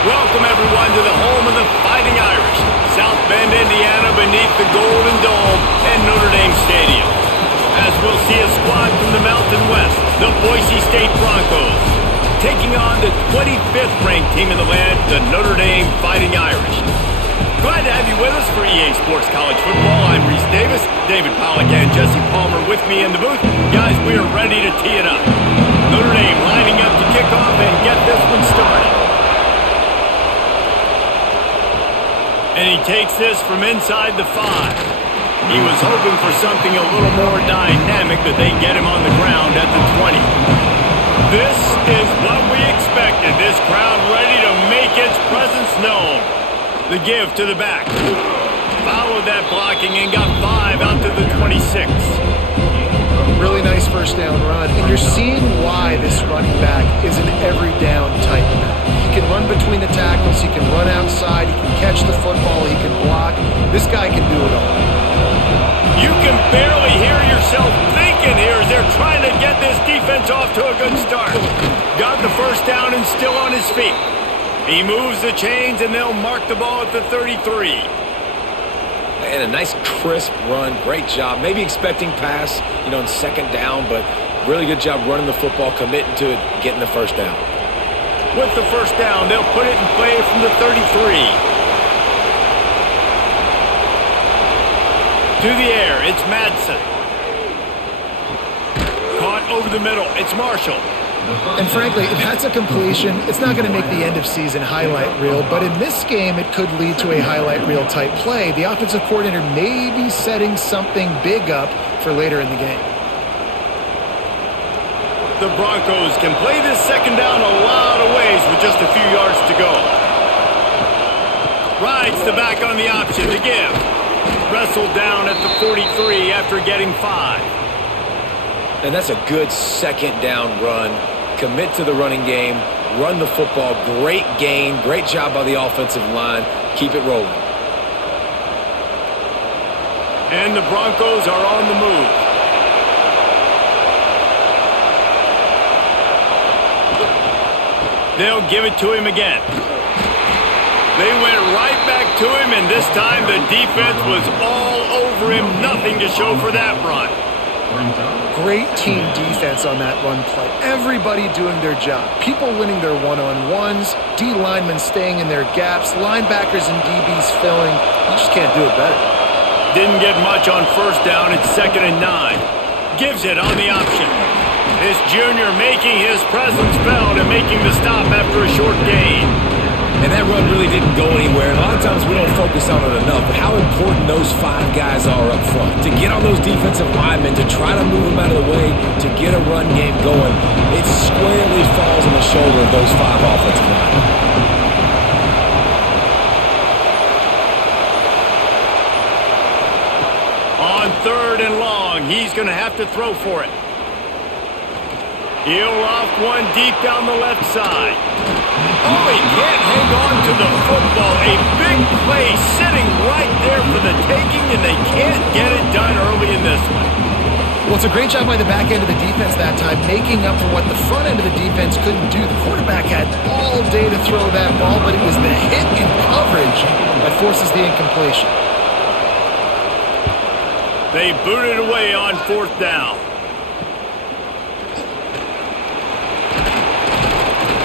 Welcome, everyone, to the home of the Fighting Irish, South Bend, Indiana, beneath the Golden Dome and Notre Dame Stadium. As we'll see a squad from the Mountain West, the Boise State Broncos, taking on the 25th ranked team in the land, the Notre Dame Fighting Irish. Glad to have you with us for EA Sports College Football. I'm Reese Davis, David Pollack, and Jesse Palmer with me in the booth. Guys, we are ready to tee it up. Notre Dame lining up to kick off and get this one started. And he takes this from inside the 5. He was hoping for something a little more dynamic, but they get him on the ground at the 20. This is what we expected. This crowd ready to make its presence known. The give to the back. Followed that blocking and got 5 out to the 26. Really nice first down run. And you're seeing why this running back is an every down type back. He can run between the tackles. He can run outside. He can catch the football. He can block. This guy can do it all. You can barely hear yourself thinking here as they're trying to get this defense off to a good start. Got the first down and still on his feet. He moves the chains, and they'll mark the ball at the 33. And a nice crisp run. Great job. Maybe expecting pass, in second down, but really good job running the football, committing to it, getting the first down. With the first down, they'll put it in play from the 33. To the air, it's Madsen. Caught over the middle, it's Marshall. And frankly, if that's a completion, it's not going to make the end-of-season highlight reel, but in this game, it could lead to a highlight reel type play. The offensive coordinator may be setting something big up for later in the game. The Broncos can play this second down a lot of ways with just a few yards to go. Rides the back on the option to give. Wrestled down at the 43 after getting 5. And that's a good second down run. Commit to the running game. Run the football. Great gain. Great job by the offensive line. Keep it rolling. And the Broncos are on the move. They'll give it to him again. They went right back to him, and this time the defense was all over him. Nothing to show for that run. Great team defense on that run play. Everybody doing their job. People winning their one-on-ones, D linemen staying in their gaps, linebackers and DBs filling. You just can't do it better. Didn't get much on first down. It's 2nd and 9. Gives it on the option. This junior making his presence felt and making the stop after a short gain. And that run really didn't go anywhere. And a lot of times we don't focus on it enough, but how important those 5 guys are up front. To get on those defensive linemen, to try to move them out of the way, to get a run game going, it squarely falls on the shoulder of those 5 offensive linemen. On 3rd and long, he's going to have to throw for it. He'll loft one deep down the left side. Oh, he can't hang on to the football. A big play sitting right there for the taking, and they can't get it done early in this one. Well, it's a great job by the back end of the defense that time, making up for what the front end of the defense couldn't do. The quarterback had all day to throw that ball, but it was the hit in coverage that forces the incompletion. They boot it away on 4th down.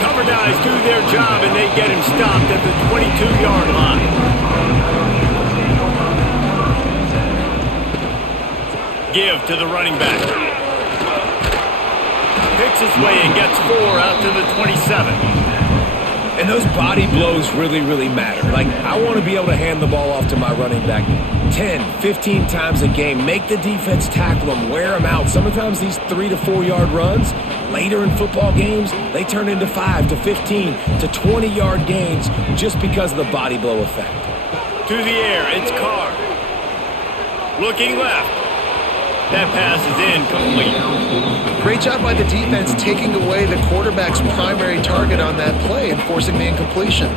Cover guys do their job, and they get him stopped at the 22-yard line. Give to the running back. Picks his way and gets 4 out to the 27. And those body blows really, really matter. Like, I want to be able to hand the ball off to my running back 10, 15 times a game. Make the defense tackle them, wear them out. Sometimes these 3 to 4 yard runs, later in football games, they turn into 5 to 15 to 20-yard gains just because of the body blow effect. To the air, it's Carr. Looking left. That pass is incomplete. Great job by the defense taking away the quarterback's primary target on that play and forcing the incompletion.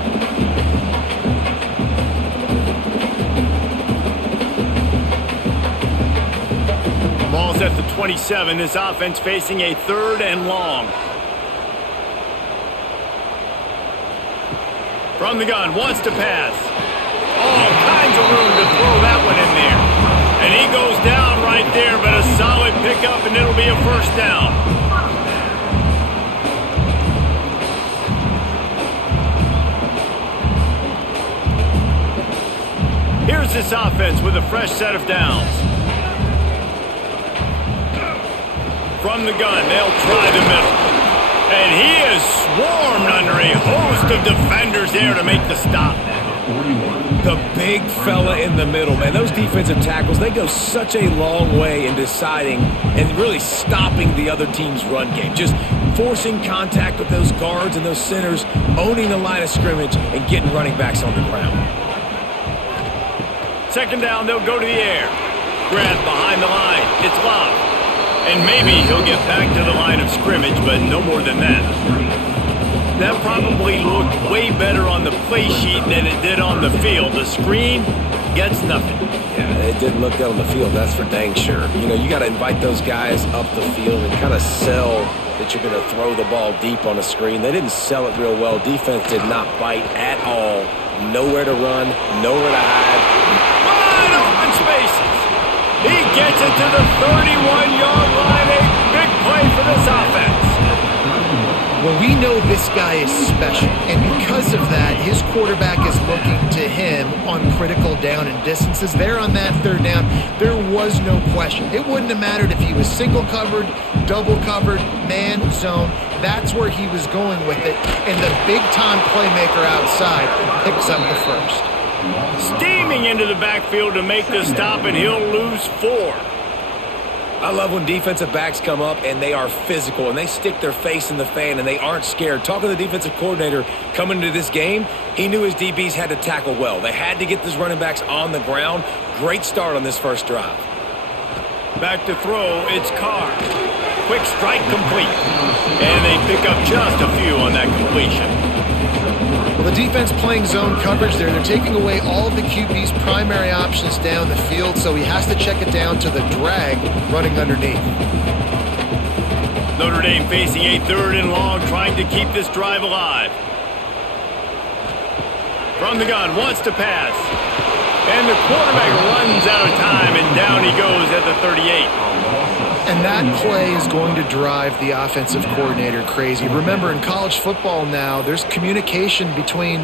Ball's at the 27. This offense facing a 3rd and long. From the gun, wants to pass. All kinds of room to throw that one in there. And he goes down right there, but a solid pickup, and it'll be a first down. Here's this offense with a fresh set of downs. From the gun, they'll try the middle. And he is swarmed under a host of defenders there to make the stop. The big fella in the middle, man. Those defensive tackles, they go such a long way in deciding and really stopping the other team's run game. Just forcing contact with those guards and those centers, owning the line of scrimmage, and getting running backs on the ground. Second down, they'll go to the air. Grab behind the line. It's Love. And maybe he'll get back to the line of scrimmage, but no more than that. That probably looked way better on the play sheet than it did on the field. The screen gets nothing. Yeah, it didn't look good on the field, that's for dang sure. You know, you got to invite those guys up the field and kind of sell that you're going to throw the ball deep on a screen. They didn't sell it real well. Defense did not bite at all. Nowhere to run, nowhere to hide. Wide open spaces. He gets it to the 31-yard line. A big play for this offense. Well, we know this guy is special, and because of that, his quarterback is looking to him on critical down and distances. There on that third down, there was no question. It wouldn't have mattered if he was single covered, double covered, man, zone. That's where he was going with it, and the big-time playmaker outside picks up the first. Steaming into the backfield to make the stop, and he'll lose 4. I love when defensive backs come up and they are physical and they stick their face in the fan and they aren't scared. Talking to the defensive coordinator coming into this game, he knew his DBs had to tackle well. They had to get these running backs on the ground. Great start on this first drive. Back to throw, it's Carr. Quick strike complete. And they pick up just a few on that completion. Well, the defense playing zone coverage there. They're taking away all of the QB's primary options down the field, so he has to check it down to the drag running underneath. Notre Dame facing a 3rd and long, trying to keep this drive alive. From the gun, wants to pass. And the quarterback runs out of time, and down he goes at the 38. And that play is going to drive the offensive coordinator crazy. Remember, in college football now, there's communication between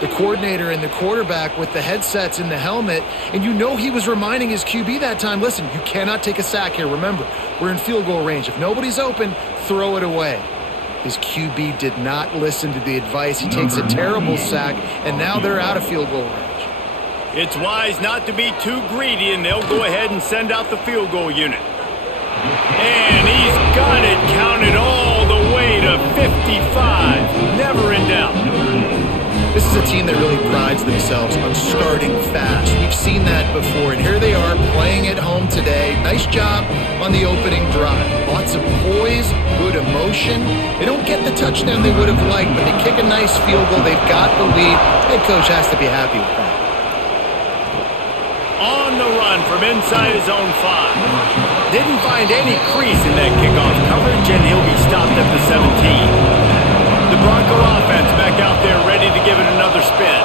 the coordinator and the quarterback with the headsets in the helmet, and you know he was reminding his QB that time, listen, you cannot take a sack here. Remember, we're in field goal range. If nobody's open, throw it away. His QB did not listen to the advice. He takes a terrible sack, and now they're out of field goal range. It's wise not to be too greedy, and they'll go ahead and send out the field goal unit. And he's got it counted all the way to 55. Never in doubt. This is a team that really prides themselves on starting fast. We've seen that before, and here they are playing at home today. Nice job on the opening drive. Lots of poise, good emotion. They don't get the touchdown they would have liked, but they kick a nice field goal. They've got the lead. Head coach has to be happy with that. On the run from inside his own 5. Didn't find any crease in that kickoff coverage, and he'll be stopped at the 17. The Bronco offense back out there ready to give it another spin.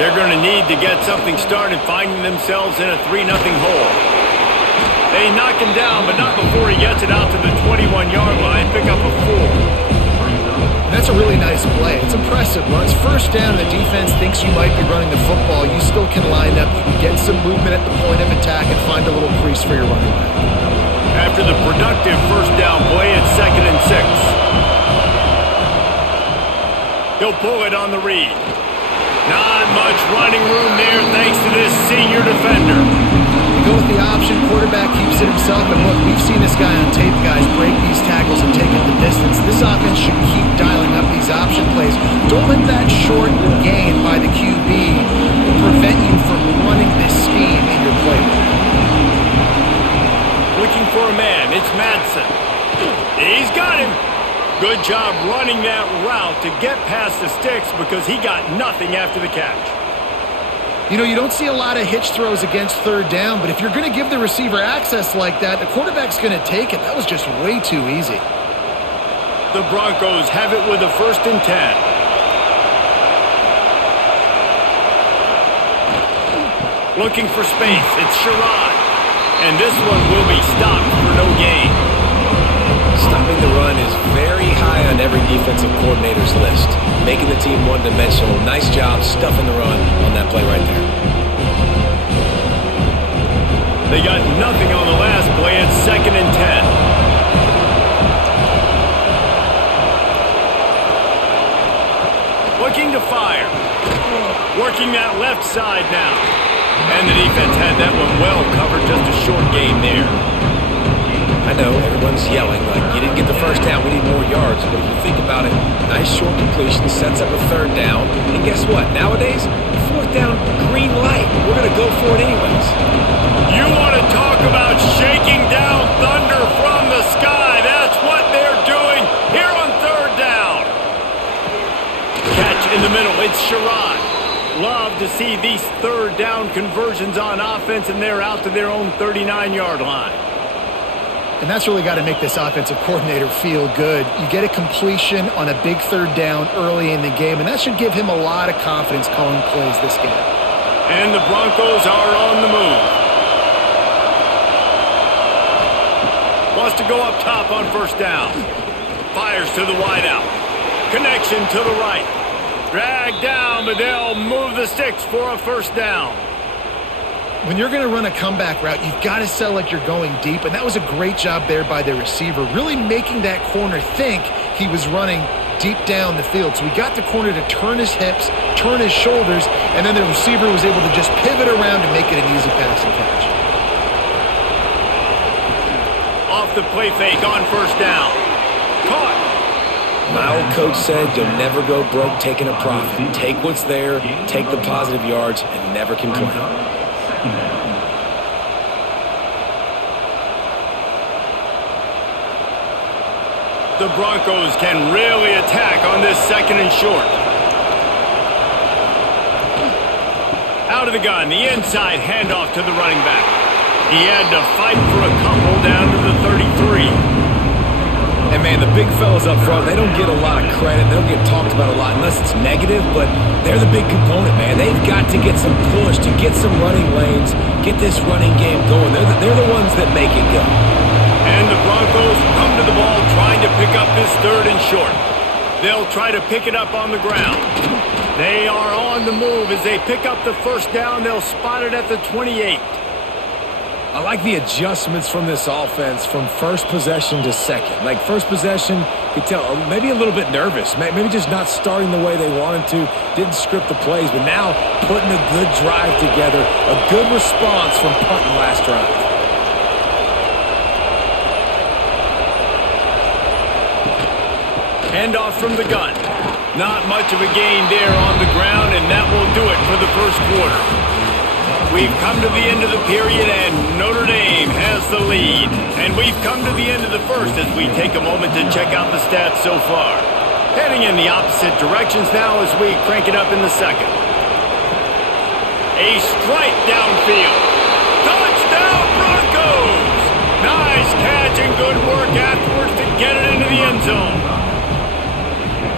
They're going to need to get something started, finding themselves in a 3-0 hole. They knock him down, but not before he gets it out to the 21-yard line. Pick up a 4. That's a really nice play. It's impressive. When it's first down and the defense thinks you might be running the football, you still can line up. You can get some movement at the point of attack and find a little crease for your running back. After the productive first down play, it's 2nd and 6. He'll pull it on the read. Not much running room there thanks to this senior defender. You go with the option, quarterback keeps it himself, and look, we've seen this guy on tape, guys, break these tackles and take it the distance. This offense should keep dialing up these option plays. Don't let that short gain by the QB prevent you from running this scheme in your playbook. Looking for a man, it's Madsen. He's got him. Good job running that route to get past the sticks because he got nothing after the catch. You know, you don't see a lot of hitch throws against third down, but if you're going to give the receiver access like that, the quarterback's going to take it. That was just way too easy. The Broncos have it with a 1st and 10. Looking for space. It's Sherrod. And this one will be stopped for no gain. Stopping the run is very high on every defensive coordinator's list. Making the team one-dimensional. Nice job stuffing the run on that play right there. They got nothing on the last play. It's 2nd and 10. Looking to fire. Working that left side now. And the defense had that one well covered. Just a short gain there. I know everyone's yelling like, you didn't get the first down, we need more yards. But if you think about it, nice short completion sets up a 3rd down. And guess what? Nowadays, 4th down, green light. We're going to go for it anyways. You want to talk about shaking down thunder from the sky. That's what they're doing here on 3rd down. Catch in the middle. It's Sherrod. Love to see these 3rd down conversions on offense, and they're out to their own 39-yard line. And that's really got to make this offensive coordinator feel good. You get a completion on a big 3rd down early in the game, and that should give him a lot of confidence calling plays this game. And the Broncos are on the move. Wants to go up top on 1st down. Fires to the wideout. Connection to the right. Dragged down, but they'll move the sticks for a 1st down. When you're going to run a comeback route, you've got to sell like you're going deep, and that was a great job there by the receiver, really making that corner think he was running deep down the field. So we got the corner to turn his hips, turn his shoulders, and then the receiver was able to just pivot around and make it an easy pass and catch. Off the play fake on 1st down. Caught. My old coach said you'll never go broke taking a profit. Take what's there, take the positive yards, and never complain. The Broncos can really attack on this 2nd and short. Out of the gun, the inside handoff to the running back. He had to fight for a couple down to the 33. And, man, the big fellas up front, they don't get a lot of credit. They don't get talked about a lot unless it's negative, but they're the big component, man. They've got to get some push, to get some running lanes, get this running game going. They're the ones that make it go. And the Broncos come to the ball trying to pick up this 3rd and short. They'll try to pick it up on the ground. They are on the move. As they pick up the 1st down, they'll spot it at the 28. I like the adjustments from this offense from 1st possession to 2nd. Like, 1st possession, you could tell maybe a little bit nervous. Maybe just not starting the way they wanted to. Didn't script the plays, but now putting a good drive together. A good response from punting last drive. Handoff from the gun. Not much of a gain there on the ground, and that will do it for the 1st quarter. We've come to the end of the period, and Notre Dame has the lead. And we've come to the end of the 1st as we take a moment to check out the stats so far. Heading in the opposite directions now as we crank it up in the 2nd. A strike downfield. Touchdown, Broncos! Nice catch and good work afterwards to get it into the end zone.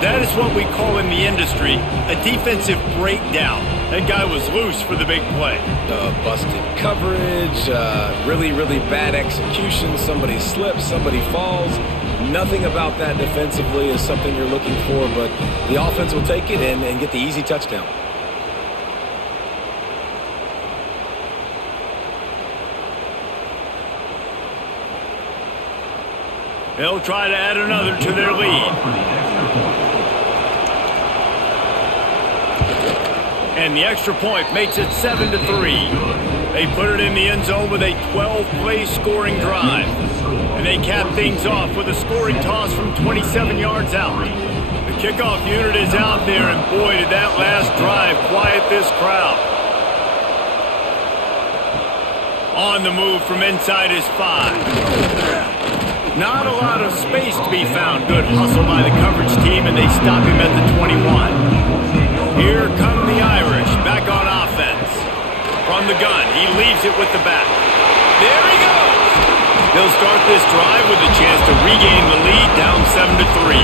That is what we call in the industry a defensive breakdown. That guy was loose for the big play. Busted coverage, really, really bad execution. Somebody slips, somebody falls. Nothing about that defensively is something you're looking for, but the offense will take it and get the easy touchdown. They'll try to add another to their lead. And the extra point makes it 7-3. They put it in the end zone with a 12-play scoring drive. And they cap things off with a scoring toss from 27 yards out. The kickoff unit is out there, and boy, did that last drive quiet this crowd. On the move from inside his 5. Not a lot of space to be found. Good hustle by the coverage team, and they stop him at the 21. Here come the Irish, back on offense. From the gun, he leaves it with the back. There he goes! They'll start this drive with a chance to regain the lead, down 7-3.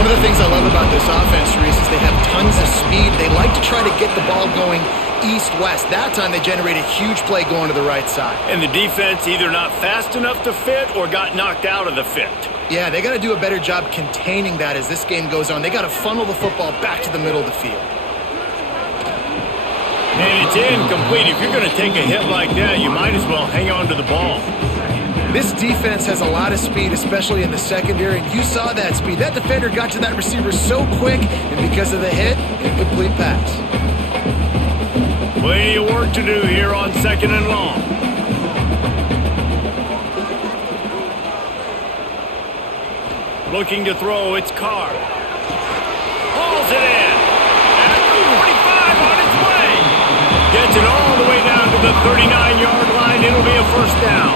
One of the things I love about this offense, Reese, is they have tons of speed. They like to try to get the ball going east-west. That time they generated huge play going to the right side. And the defense either not fast enough to fit or got knocked out of the fit. Yeah, they got to do a better job containing that as this game goes on. They got to funnel the football back to the middle of the field. And it's incomplete. If you're going to take a hit like that, you might as well hang on to the ball. This defense has a lot of speed, especially in the secondary, and you saw that speed. That defender got to that receiver so quick, and because of the hit, incomplete pass. Plenty of work to do here on 2nd and long. Looking to throw, it's Carr. Hauls it in. At the 45 on its way. Gets it all the way down to the 39-yard line. It'll be a first down.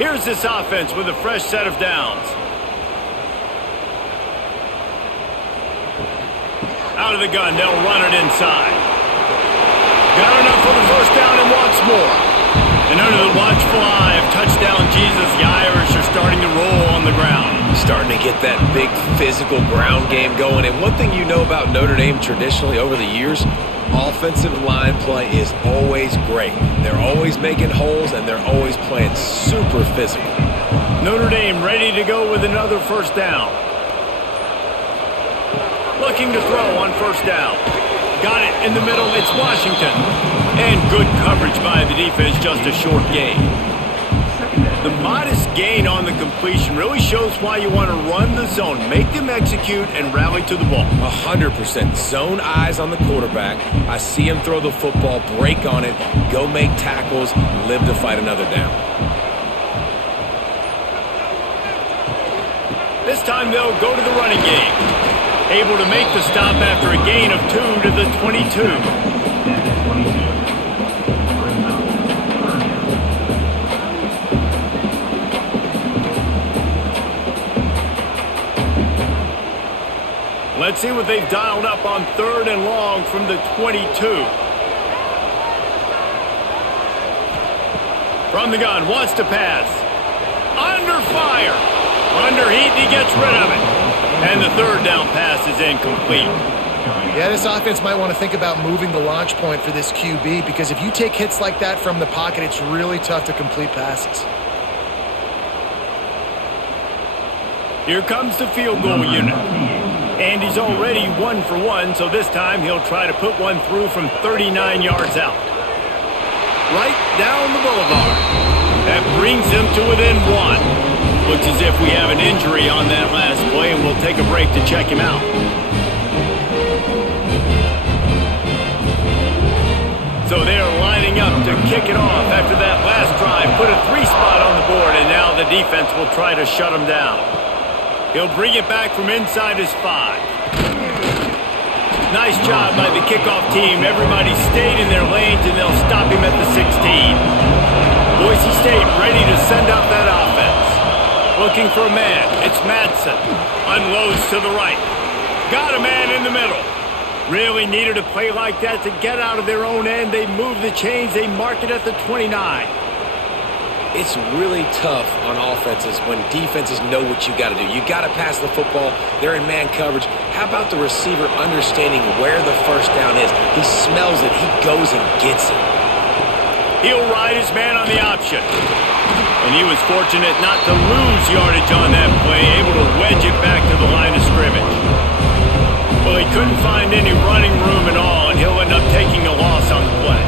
Here's this offense with a fresh set of downs. Out of the gun, they'll run it inside. Got enough for the first down and wants more. And under the watchful eye of touchdown Jesus, the Irish are starting to roll on the ground. Starting to get that big physical ground game going. And one thing you know about Notre Dame traditionally over the years, offensive line play is always great. They're always making holes, and they're always playing super physical. Notre Dame ready to go with another first down. Looking to throw on first down. Got it in the middle. It's Washington. And good coverage by the defense, just a short gain. The modest gain on the completion really shows why you want to run the zone, make them execute, and rally to the ball. 100%. Zone eyes on the quarterback. I see him throw the football, break on it, go make tackles, live to fight another down. This time they'll go to the running game. Able to make the stop after a gain of 2 to the 22. Let's see what they've dialed up on 3rd and long from the 22. From the gun, wants to pass. Under fire. Under heat, he gets rid of it. And the 3rd down pass is incomplete. Yeah, this offense might want to think about moving the launch point for this QB, because if you take hits like that from the pocket, it's really tough to complete passes. Here comes the field goal unit. And he's already 1 for 1, so this time he'll try to put one through from 39 yards out. Right down the boulevard. That brings him to within 1. Looks as if we have an injury on that last play, and we'll take a break to check him out. So they're lining up to kick it off after that last drive. Put a 3 spot on the board, and now the defense will try to shut him down. He'll bring it back from inside his 5. Nice job by the kickoff team. Everybody stayed in their lanes, and they'll stop him at the 16. Boise State ready to send out that offense. Looking for a man. It's Madsen. Unloads to the right. Got a man in the middle. Really needed a play like that to get out of their own end. They move the chains. They mark it at the 29. It's really tough on offenses when defenses know what you got to do. You got to pass the football. They're in man coverage. How about the receiver understanding where the first down is? He smells it. He goes and gets it. He'll ride his man on the option. And he was fortunate not to lose yardage on that play, able to wedge it back to the line of scrimmage. Well, he couldn't find any running room at all, and he'll end up taking a loss on the play.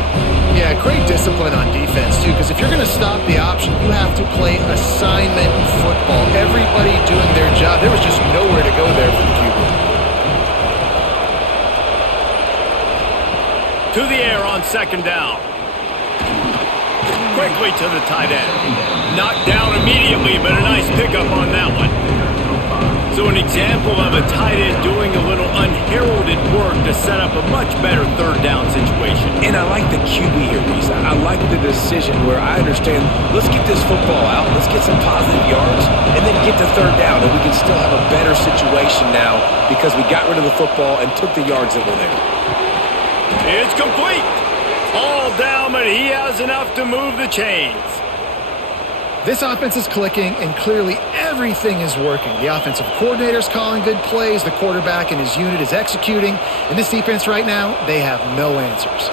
Yeah, great discipline on defense, too, because if you're going to stop the option, you have to play assignment football. Everybody doing their job. There was just nowhere to go there for the QB. To the air on 2nd down. Quickly to the tight end. Knocked down immediately, but a nice pickup on that one. So an example of a tight end doing a little unheralded work to set up a much better 3rd down situation. And I like the QB here, Reese. I like the decision where I understand, let's get this football out, let's get some positive yards, and then get to 3rd down, and we can still have a better situation now because we got rid of the football and took the yards that were there. It's complete. All down, but he has enough to move the chains. This offense is clicking, and clearly everything is working. The offensive coordinator's calling good plays. The quarterback and his unit is executing. And this defense right now, they have no answers.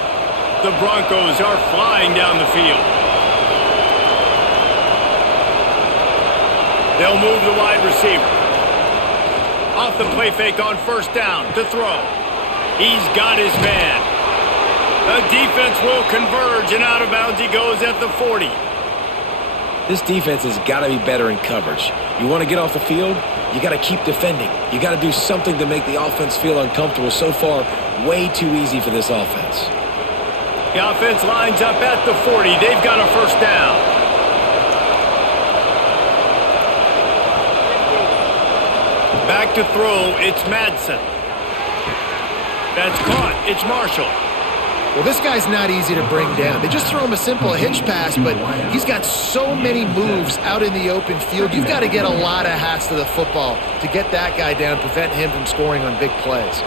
The Broncos are flying down the field. They'll move the wide receiver. Off the play fake on first down to throw. He's got his man. The defense will converge, and out of bounds he goes at the 40. This defense has got to be better in coverage. You want to get off the field, you got to keep defending. You got to do something to make the offense feel uncomfortable. So far, way too easy for this offense. The offense lines up at the 40. They've got a first down. Back to throw, it's Madsen. That's caught, it's Marshall. Well, this guy's not easy to bring down. They just throw him a simple hitch pass, but he's got so many moves out in the open field. You've got to get a lot of hats to the football to get that guy down, prevent him from scoring on big plays.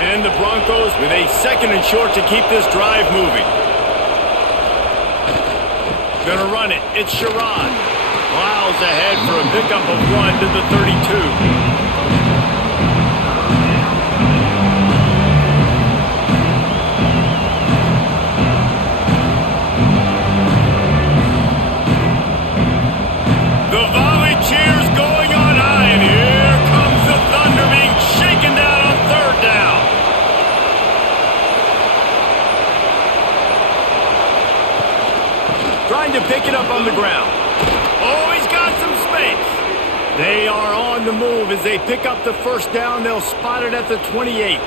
And the Broncos with a second and short to keep this drive moving. Gonna run it. It's Sherrod. Miles ahead for a pickup of 1 to the 32. Cheers going on high, and here comes the Thunder being shaken down on third down. Trying to pick it up on the ground. Oh, he's got some space. They are on the move as they pick up the first down. They'll spot it at the 28.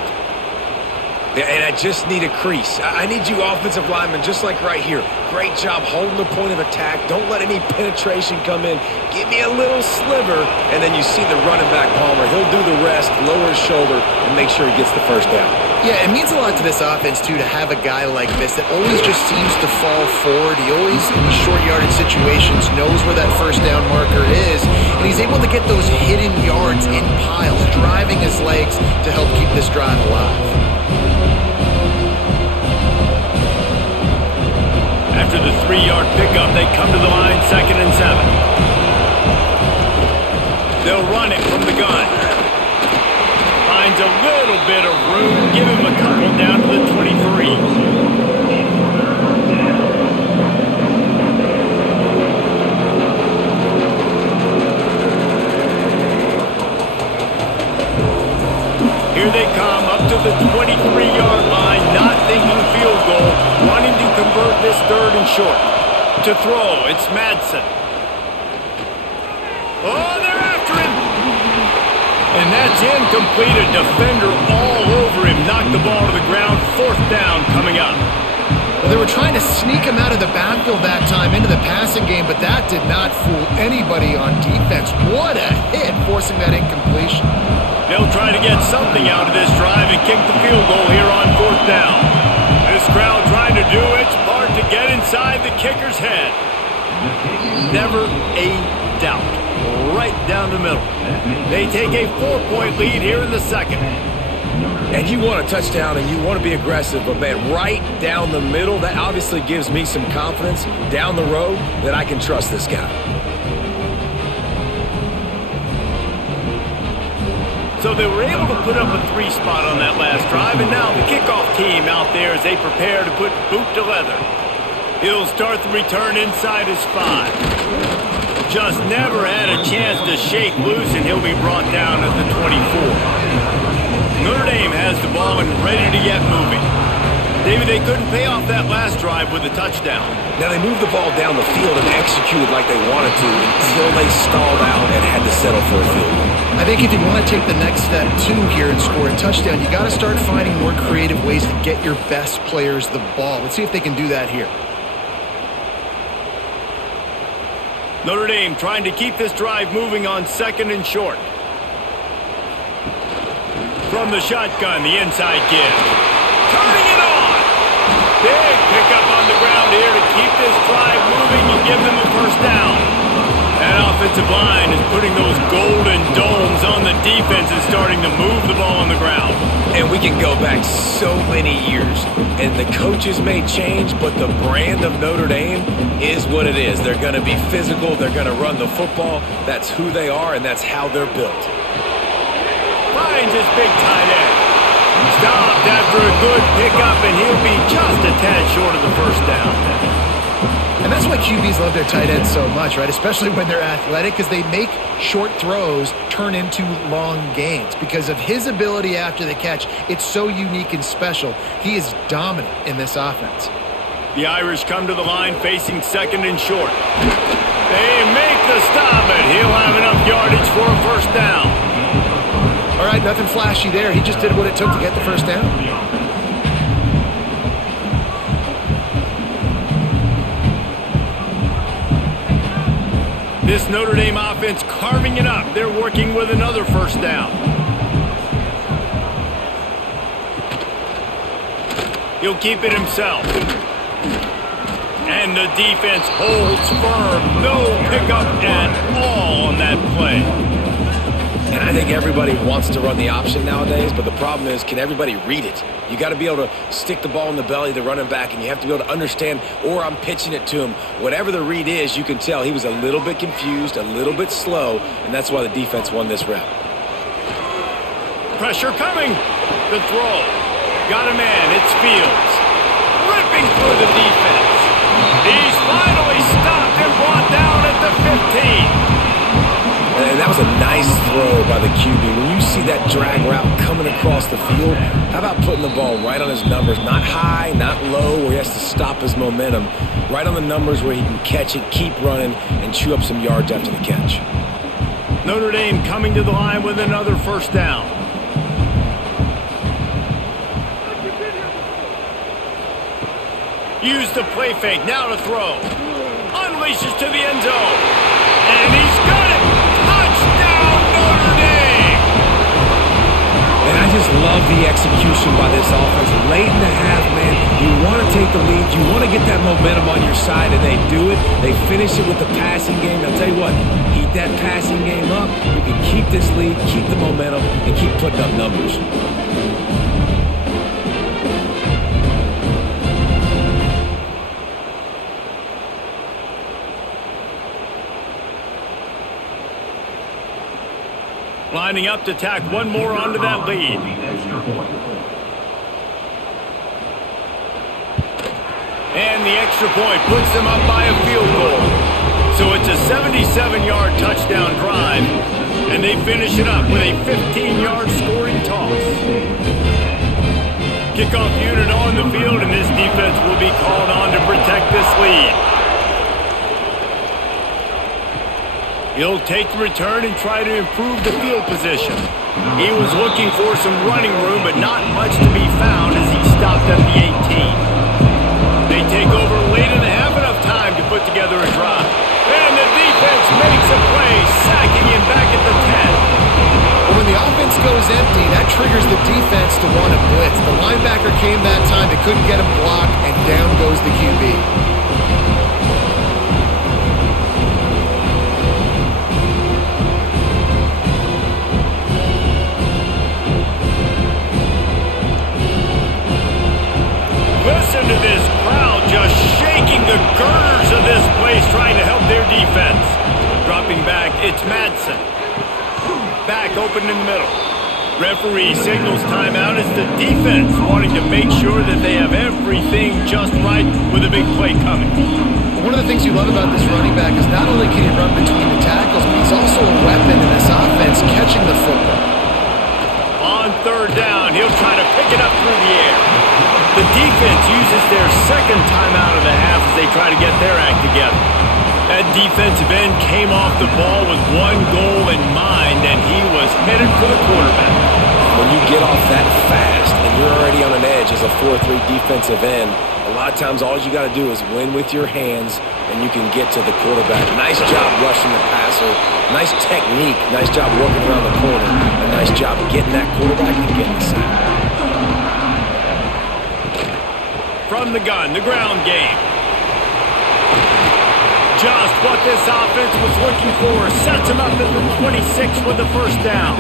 And I just need a crease. I need you offensive linemen just like right here. Great job holding the point of attack. Don't let any penetration come in. Give me a little sliver, and then you see the running back, Palmer. He'll do the rest, lower his shoulder, and make sure he gets the first down. Yeah, it means a lot to this offense, too, to have a guy like this that always just seems to fall forward. He always, in these short yardage situations, knows where that first down marker is, and he's able to get those hidden yards in piles, driving his legs to help keep this drive alive. After the 3-yard pickup, they come to the line, 2nd and 7. They'll run it from the gun. Finds a little bit of room. Give him a couple down to the 23. Here they come up to the 23-yard line, not thinking field goal, wanting to convert this 3rd and short. To throw, it's Madsen. Oh, they're after him! And that's incomplete. A defender all over him. Knocked the ball to the ground. 4th down coming up. Well, they were trying to sneak him out of the backfield that time into the passing game, but that did not fool anybody on defense. What a hit, forcing that incompletion. They'll try to get something out of this drive and kick the field goal here on 4th down. This crowd trying to do its part to get inside the kicker's head. Never a doubt. Right down the middle. They take a 4-point lead here in the 2nd. And you want a touchdown and you want to be aggressive, but man, right down the middle, that obviously gives me some confidence down the road that I can trust this guy. So they were able to put up a 3 spot on that last drive, and now the kickoff team out there as they prepare to put boot to leather. He'll start the return inside his 5. Just never had a chance to shake loose, and he'll be brought down at the 24. Notre Dame has the ball and ready to get moving. David, they couldn't pay off that last drive with a touchdown. Now they moved the ball down the field and executed like they wanted to until they stalled out and had to settle for a field goal. I think if you want to take the next step, too, here and score a touchdown, you got to start finding more creative ways to get your best players the ball. Let's see if they can do that here. Notre Dame trying to keep this drive moving on 2nd and short. From the shotgun, the inside give. Turning it on! Big pickup on the ground here to keep this drive moving and give them a first down. And a offensive line is putting those golden domes on the defense and starting to move the ball on the ground. And we can go back so many years, and the coaches may change, but the brand of Notre Dame is what it is. They're going to be physical. They're going to run the football. That's who they are, and that's how they're built. Finds his big tight end. Stopped after a good pickup, and he'll be just a tad short of the first down. And that's why QBs love their tight ends so much, right? Especially when they're athletic, because they make short throws turn into long gains. Because of his ability after the catch, it's so unique and special. He is dominant in this offense. The Irish come to the line facing second and short. They make the stop, and he'll have enough yardage for a first down. All right, nothing flashy there. He just did what it took to get the first down. This Notre Dame offense carving it up. They're working with another first down. He'll keep it himself. And the defense holds firm. No pickup at all on that play. And I think everybody wants to run the option nowadays, but the problem is, can everybody read it? You got to be able to stick the ball in the belly of the running back, and you have to be able to understand, or I'm pitching it to him. Whatever the read is, you can tell he was a little bit confused, a little bit slow, and that's why the defense won this round. Pressure coming. The throw. Got a man. It's Fields. Ripping through the defense. He's finally stopped and brought down at the 15. And that was a nice throw by the QB. When you see that drag route coming across the field, how about putting the ball right on his numbers? Not high, not low, where he has to stop his momentum. Right on the numbers where he can catch it, keep running, and chew up some yards after the catch. Notre Dame coming to the line with another first down. Use the play fake, now to throw. Unleashes to the end zone. And he's got it! Touchdown, Notre Dame! And I just love the execution by this offense. Late in the half, man, you want to take the lead. You want to get that momentum on your side, and they do it. They finish it with the passing game. I'll tell you what, heat that passing game up. You can keep this lead, keep the momentum, and keep putting up numbers. Lining up to tack one more onto that lead. And the extra point puts them up by a field goal. So it's a 77-yard touchdown drive, and they finish it up with a 15-yard scoring toss. Kickoff unit on the field, and this defense will be called on to protect this lead. He'll take the return and try to improve the field position. He was looking for some running room, but not much to be found as he stopped at the 18. They take over late in the half, enough time to put together a drive. And the defense makes a play, sacking him back at the 10. But when the offense goes empty, that triggers the defense to want to blitz. The linebacker came that time, they couldn't get him blocked, and down goes the QB. Listen to this crowd just shaking the girders of this place, trying to help their defense. Dropping back, it's Madsen. Back open in the middle. Referee signals timeout as the defense wanting to make sure that they have everything just right with a big play coming. One of the things you love about this running back is not only can he run between the tackles, but he's also a weapon in this offense catching the football. On third down, he'll try to pick it up through the air. The defense uses their second timeout of the half as they try to get their act together. That defensive end came off the ball with one goal in mind, and he was headed for the quarterback. When you get off that fast and you're already on an edge as a 4-3 defensive end, a lot of times all you got to do is win with your hands, and you can get to the quarterback. Nice job rushing the passer. Nice technique. Nice job working around the corner. A nice job getting that quarterback and getting the sack. From the gun, the ground game. Just what this offense was looking for. Sets him up at the 26 with the first down.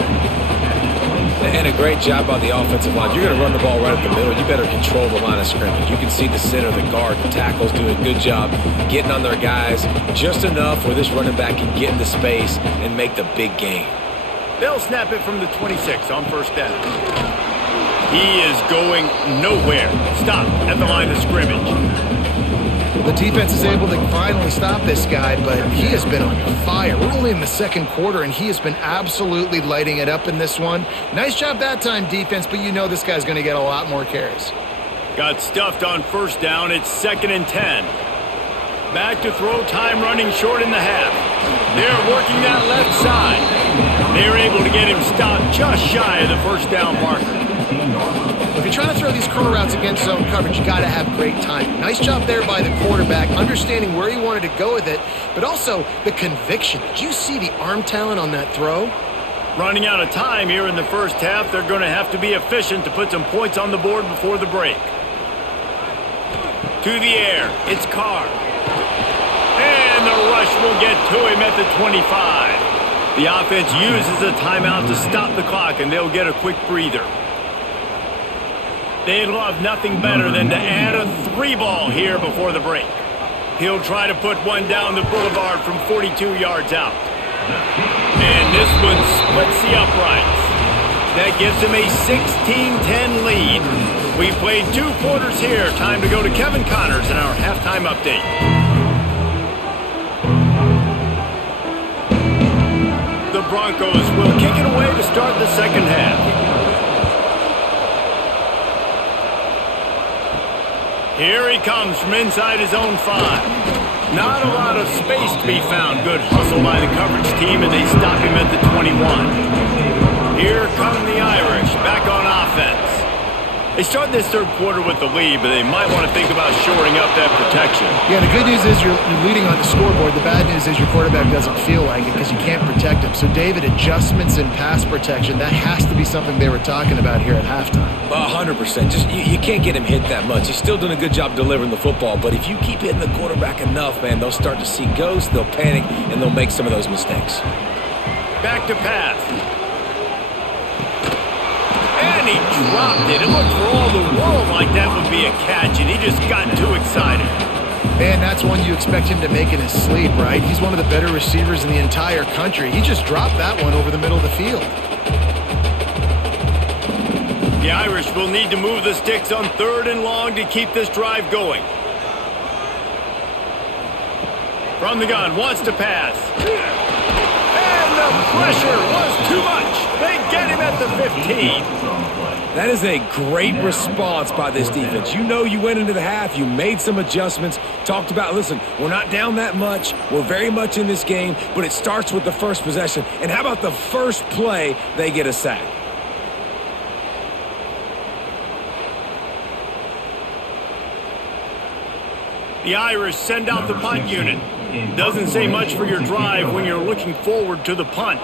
And a great job by the offensive line. You're going to run the ball right at the middle. You better control the line of scrimmage. You can see the center, the guard, the tackles doing a good job getting on their guys just enough where this running back can get into space and make the big gain. They'll snap it from the 26 on first down. He is going nowhere. Stop at the line of scrimmage. The defense is able to finally stop this guy, but he has been on fire. We're only in the second quarter, and he has been absolutely lighting it up in this one. Nice job that time, defense, but you know this guy's going to get a lot more carries. Got stuffed on first down. It's 2nd and 10. Back to throw, time running short in the half. They're working that left side. They're able to get him stopped just shy of the first down marker. If you're trying to throw these curl routes against zone coverage, you got to have great timing. Nice job there by the quarterback, understanding where he wanted to go with it, but also the conviction. Did you see the arm talent on that throw? Running out of time here in the first half, they're going to have to be efficient to put some points on the board before the break. To the air, it's Carr. And the rush will get to him at the 25. The offense uses a timeout to stop the clock, and they'll get a quick breather. They'd love nothing better than to add a 3-ball here before the break. He'll try to put one down the boulevard from 42 yards out. And this one splits the uprights. That gives him a 16-10 lead. We've played 2 quarters here. Time to go to Kevin Connors in our halftime update. The Broncos will kick it away to start the second half. Here he comes from inside his own 5. Not a lot of space to be found. Good hustle by the coverage team, and they stop him at the 21. Here come the Irish, back on offense. They start this third quarter with the lead, but they might want to think about shoring up that protection. Yeah, the good news is you're leading on the scoreboard. The bad news is your quarterback doesn't feel like it because you can't protect him. So, David, adjustments in pass protection, that has to be something they were talking about here at halftime. 100%. Just you can't get him hit that much. He's still doing a good job delivering the football, but if you keep hitting the quarterback enough, man, they'll start to see ghosts, they'll panic, and they'll make some of those mistakes. Back to pass. And he dropped it. It looked for all the world like that would be a catch, and he just got too excited. Man, that's one you expect him to make in his sleep, right? He's one of the better receivers in the entire country. He just dropped that one over the middle of the field. The Irish will need to move the sticks on 3rd and long to keep this drive going. From the gun, wants to pass. And the pressure was too much. They get him at the 15. That is a great response by this defense. You know you went into the half, you made some adjustments, talked about, listen, we're not down that much, we're very much in this game, but it starts with the first possession. And how about the first play, they get a sack? The Irish send out the punt unit. Doesn't say much for your drive when you're looking forward to the punt.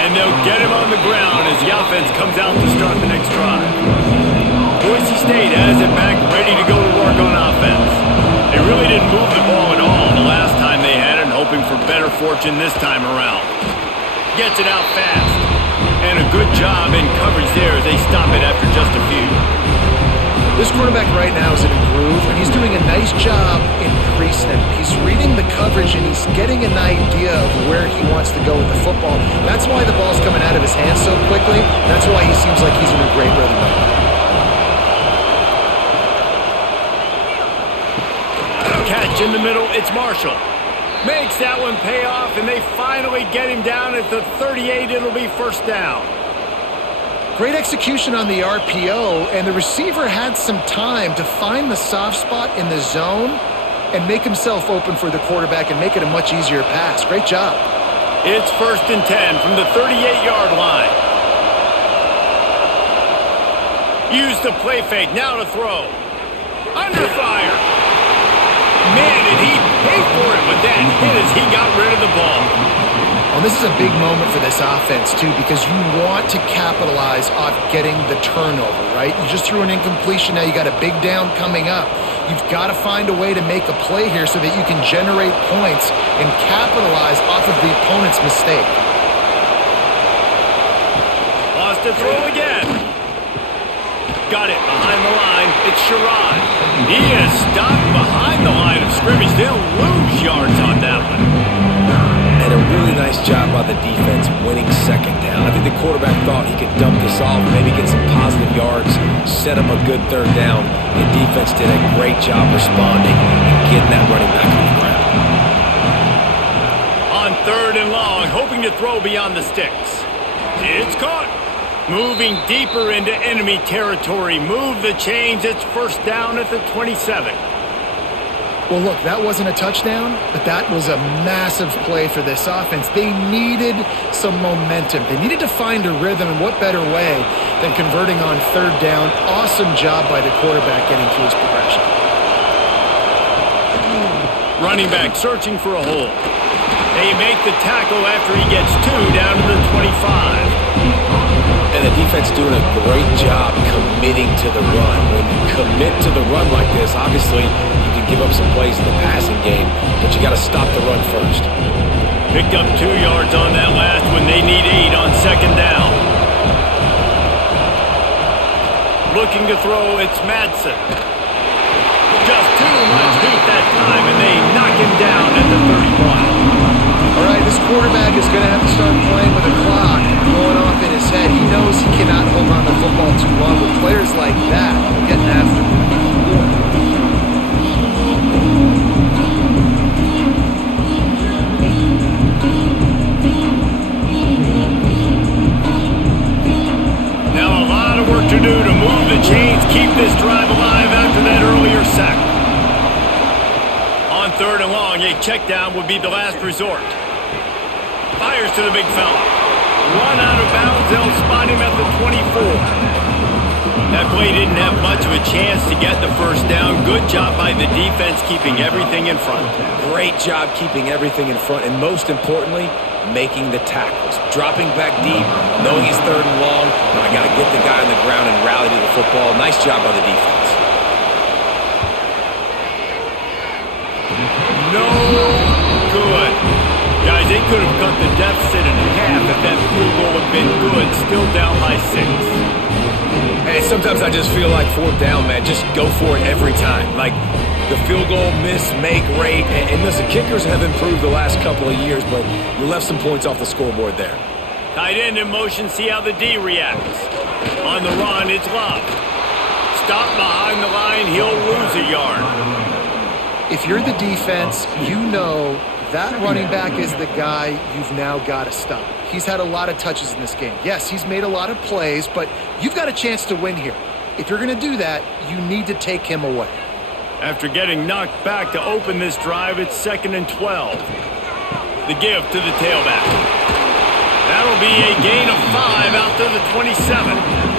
And they'll get him on the ground as the offense comes out to start the next drive. Boise State has it back ready to go to work on offense. They really didn't move the ball at all the last time they had it, hoping for better fortune this time around. Gets it out fast. And a good job in coverage there as they stop it after just a few. This quarterback right now is in a groove, and he's doing a nice job in pre-snap. He's reading the coverage, and he's getting an idea of where he wants to go with the football. That's why the ball's coming out of his hands so quickly. That's why he seems like he's in a great rhythm right now. Catch in the middle, it's Marshall. Makes that one pay off, and they finally get him down at the 38. It'll be first down. Great execution on the RPO, and the receiver had some time to find the soft spot in the zone and make himself open for the quarterback and make it a much easier pass. Great job. It's 1st and 10 from the 38-yard line. Use the play fake, now to throw. Under fire. Man, did he pay for it with that hit as he got rid of the ball. Well, this is a big moment for this offense, too, because you want to capitalize off getting the turnover, right? You just threw an incompletion. Now you got a big down coming up. You've got to find a way to make a play here so that you can generate points and capitalize off of the opponent's mistake. Lost to throw again. Got it behind the line. It's Sherrod. He is stopped behind the line of scrimmage. They'll lose yards on that one. And a really nice job by the defense winning second down. I think the quarterback thought he could dump this off, maybe get some positive yards, set him a good third down. The defense did a great job responding and getting that running back on the ground. On 3rd and long, hoping to throw beyond the sticks. It's caught. Moving deeper into enemy territory. Move the chains. It's first down at the 27. Well, look, that wasn't a touchdown, but that was a massive play for this offense. They needed some momentum. They needed to find a rhythm, and what better way than converting on 3rd down. Awesome job by the quarterback getting through his progression. Running back searching for a hole. They make the tackle after he gets 2 down to the 25. And the defense doing a great job committing to the run. When you commit to the run like this, obviously you can give up some plays in the passing game, but you got to stop the run first. Picked up 2 yards on that last when they need 8 on 2nd down. Looking to throw, it's Madsen. Just too much heat that time, and they knock him down at the 31. All right, this quarterback is going to have to start playing with a clock going off in his head. He knows he cannot hold on to the football too long. With players like that, getting after him. Now a lot of work to do to move the chains, keep this drive alive after that earlier sack. On 3rd and long, a check down would be the last resort. Fires to the big fella. Run out of bounds. They'll spot him at the 24. That play didn't have much of a chance to get the first down. Good job by the defense keeping everything in front. Great job keeping everything in front, and most importantly, making the tackles. Dropping back deep, knowing he's 3rd and long, but I got to get the guy on the ground and rally to the football. Nice job by the defense. No good. Guys, they could have cut the deficit in half if that field goal had been good. Still down by 6. Hey, sometimes I just feel like 4th down, man. Just go for it every time. Like the field goal miss, make rate. And listen, kickers have improved the last couple of years, but you left some points off the scoreboard there. Tight end in motion, see how the D reacts. On the run, it's Love. Stop behind the line, he'll lose a yard. If you're the defense, you know that running back is the guy you've now got to stop. He's had a lot of touches in this game. Yes, he's made a lot of plays, but you've got a chance to win here. If you're going to do that, you need to take him away. After getting knocked back to open this drive, it's 2nd and 12. The give to the tailback. That'll be a gain of 5 out to the 27.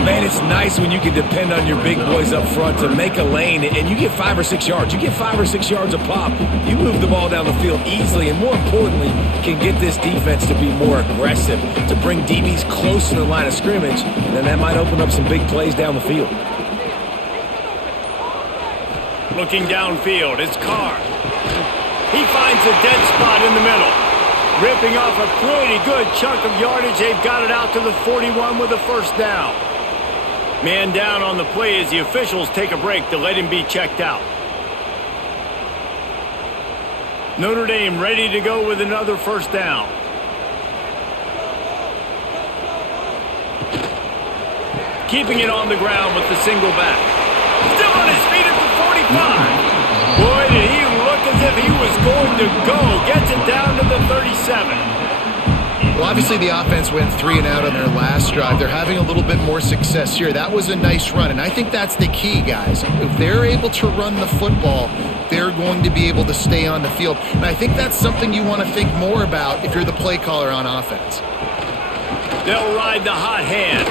Man, it's nice when you can depend on your big boys up front to make a lane, and you get 5 or 6 yards. You get 5 or 6 yards a pop. You move the ball down the field easily, and more importantly, can get this defense to be more aggressive, to bring DBs close to the line of scrimmage, and then that might open up some big plays down the field. Looking downfield, it's Carr. He finds a dead spot in the middle. Ripping off a pretty good chunk of yardage. They've got it out to the 41 with a first down. Man down on the play as the officials take a break to let him be checked out. Notre Dame ready to go with another first down. Keeping it on the ground with the single back. Still on his feet at the 45. Boy, did he look as if he was going to go. Gets it down to the 37. Well, obviously the offense went 3 and out on their last drive. They're having a little bit more success here. That was a nice run, and I think that's the key, guys. If they're able to run the football, they're going to be able to stay on the field. And I think that's something you want to think more about if you're the play caller on offense. They'll ride the hot hand.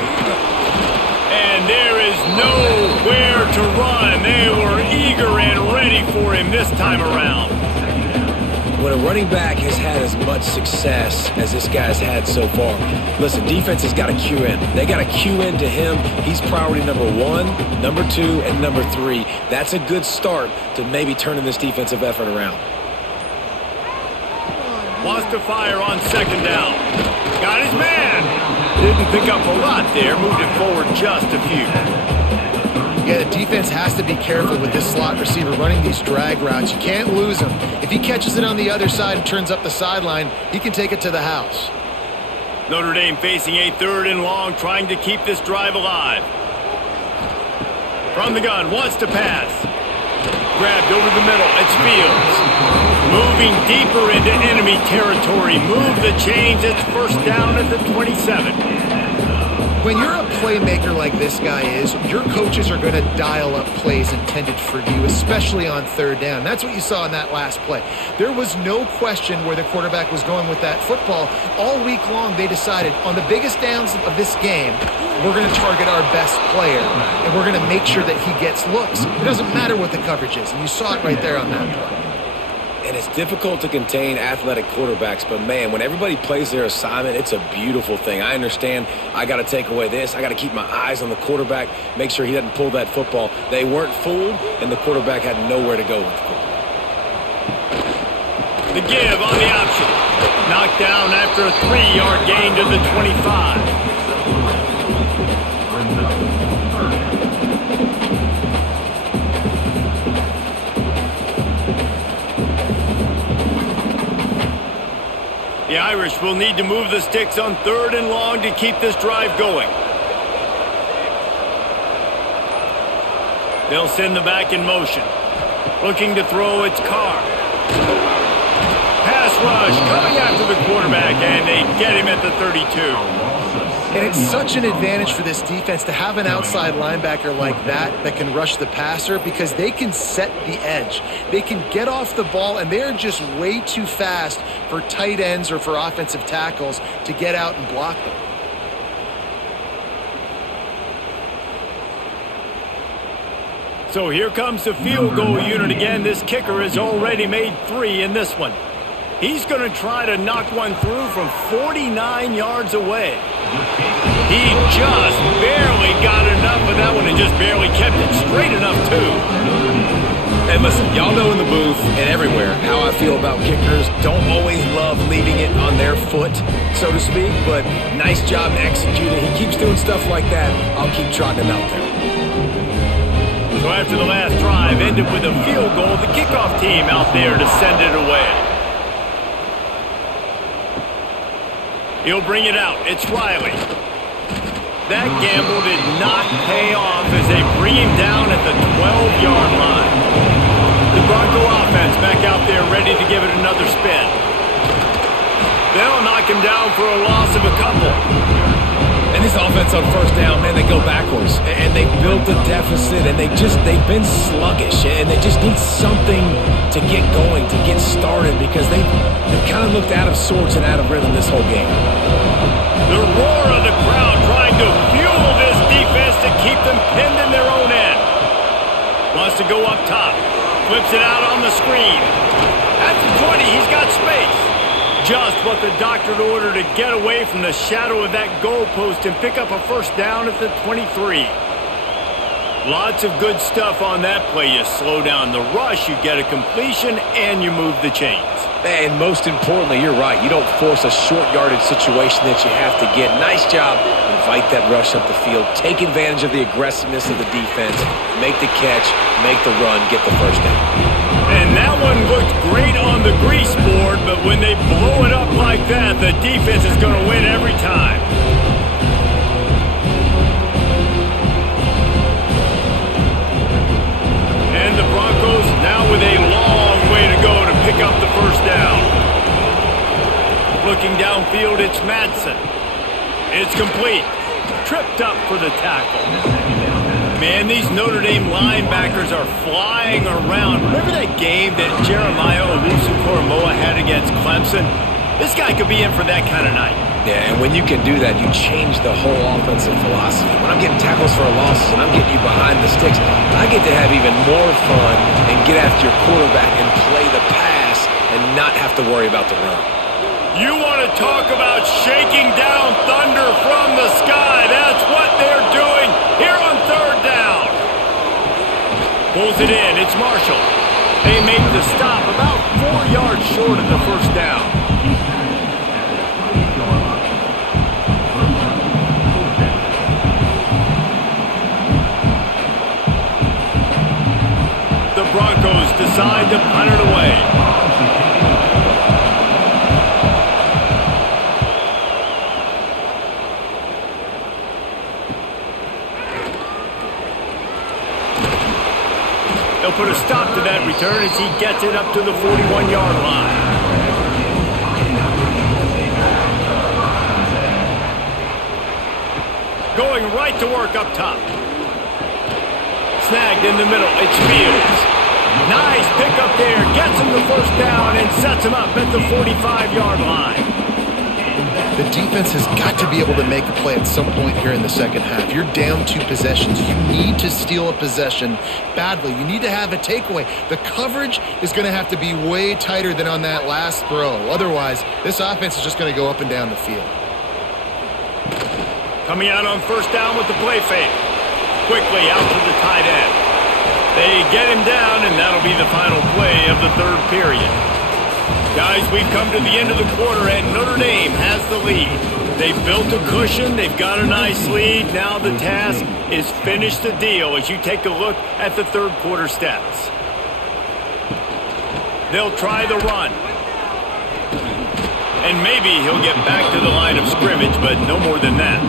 And there is nowhere to run. They were eager and ready for him this time around. When a running back has had as much success as this guy's had so far, listen, defense has got to cue in. They got to cue in to him. He's priority number 1, number 2, and number 3. That's a good start to maybe turning this defensive effort around. Wants to fire on second down. Got his man. Didn't pick up a lot there. Moved it forward just a few. Yeah, the defense has to be careful with this slot receiver running these drag routes. You can't lose him. If he catches it on the other side and turns up the sideline, he can take it to the house. Notre Dame facing a 3rd and long, trying to keep this drive alive. From the gun, wants to pass. Grabbed over the middle. It's Fields. Moving deeper into enemy territory. Move the chains. It's first down at the 27. When you're a playmaker like this guy is, your coaches are going to dial up plays intended for you, especially on 3rd down. That's what you saw in that last play. There was no question where the quarterback was going with that football. All week long, they decided on the biggest downs of this game, we're going to target our best player, and we're going to make sure that he gets looks. It doesn't matter what the coverage is, and you saw it right there on that play. And it's difficult to contain athletic quarterbacks, but man, when everybody plays their assignment, it's a beautiful thing. I understand I got to take away this. I got to keep my eyes on the quarterback, make sure he doesn't pull that football. They weren't fooled, and the quarterback had nowhere to go with the football. The give on the option. Knocked down after a 3-yard gain to the 25. The Irish will need to move the sticks on 3rd and long to keep this drive going. They'll send the back in motion. Looking to throw, it's Carr. Pass rush coming after the quarterback, and they get him at the 32. And it's such an advantage for this defense to have an outside linebacker like that can rush the passer because they can set the edge. They can get off the ball, and they're just way too fast for tight ends or for offensive tackles to get out and block them. So here comes the field goal unit again. This kicker has already made 3 in this one. He's going to try to knock one through from 49 yards away. He just barely got enough of that one and just barely kept it straight enough, too. And listen, y'all know in the booth and everywhere how I feel about kickers. Don't always love leaving it on their foot, so to speak, but nice job executing. He keeps doing stuff like that. I'll keep trotting him out there. So after the last drive ended with a field goal, the kickoff team out there to send it away. He'll bring it out. It's Riley. That gamble did not pay off as they bring him down at the 12-yard line. The Bronco offense back out there ready to give it another spin. They'll knock him down for a loss of a couple. And this offense on first down, man, they go backwards. And they built a deficit, and they've been sluggish. And they just need something to get going, to get started, because they've kind of looked out of sorts and out of rhythm this whole game. The roar of the crowd trying to fuel this defense to keep them pinned in their own end. Wants to go up top. Flips it out on the screen. At the 20, he's got space. Just what the doctor ordered to get away from the shadow of that goalpost and pick up a first down at the 23. Lots of good stuff on that play. You slow down the rush, you get a completion, and you move the chains. And most importantly, you're right. You don't force a short yardage situation that you have to get. Nice job. Invite that rush up the field. Take advantage of the aggressiveness of the defense. Make the catch. Make the run. Get the first down. And that one looked great on the grease board, but when they blow it up like that, the defense is going to win every time. And the Broncos now with a long way to go to pick up the first down. Looking downfield, it's Madsen. It's complete. Tripped up for the tackle. Man, these Notre Dame linebackers are flying around. Remember that game that Jeremiah Owusu-Koramoah had against Clemson? This guy could be in for that kind of night. Yeah, and when you can do that, you change the whole offensive philosophy. When I'm getting tackles for losses and I'm getting you behind the sticks, I get to have even more fun and get after your quarterback and play the pass and not have to worry about the run. You want to talk about shaking down thunder from the sky. That's what they're doing here on third down. Pulls it in. It's Marshall. They make the stop about 4 yards short of the first down. The Broncos decide to punt it away. They'll put a stop to that return as he gets it up to the 41-yard line. Going right to work up top. Snagged in the middle. It's Fields. Nice pick up there. Gets him the first down and sets him up at the 45-yard line. The defense has got to be able to make a play at some point here in the second half. You're down 2 possessions. You need to steal a possession badly. You need to have a takeaway. The coverage is going to have to be way tighter than on that last throw. Otherwise, this offense is just going to go up and down the field. Coming out on first down with the play fake. Quickly out to the tight end. They get him down, and that'll be the final play of the third period. Guys, we've come to the end of the quarter, and Notre Dame has the lead. They've built a cushion. They've got a nice lead. Now the task is finish the deal as you take a look at the third quarter stats. They'll try the run. And maybe he'll get back to the line of scrimmage, but no more than that.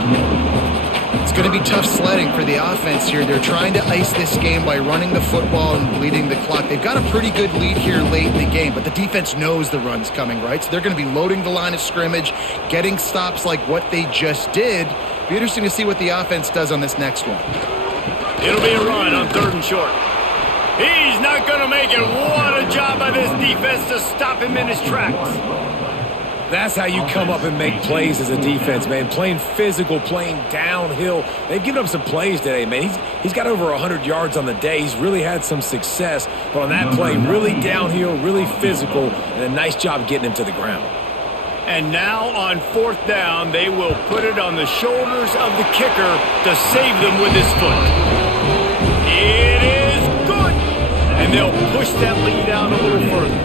It's going to be tough sledding for the offense here. They're trying to ice this game by running the football and bleeding the clock. They've got a pretty good lead here late in the game, but the defense knows the run's coming, right? So they're going to be loading the line of scrimmage, getting stops like what they just did. Be interesting to see what the offense does on this next one. It'll be a run on third and short. He's not going to make it. What a job by this defense to stop him in his tracks. That's how you come up and make plays as a defense, man. Playing physical, playing downhill. They've given up some plays today, man. He's got over 100 yards on the day. He's really had some success. But on that play, really downhill, really physical, and a nice job getting him to the ground. And now on fourth down, they will put it on the shoulders of the kicker to save them with his foot. It is good. And they'll push that lead down a little further.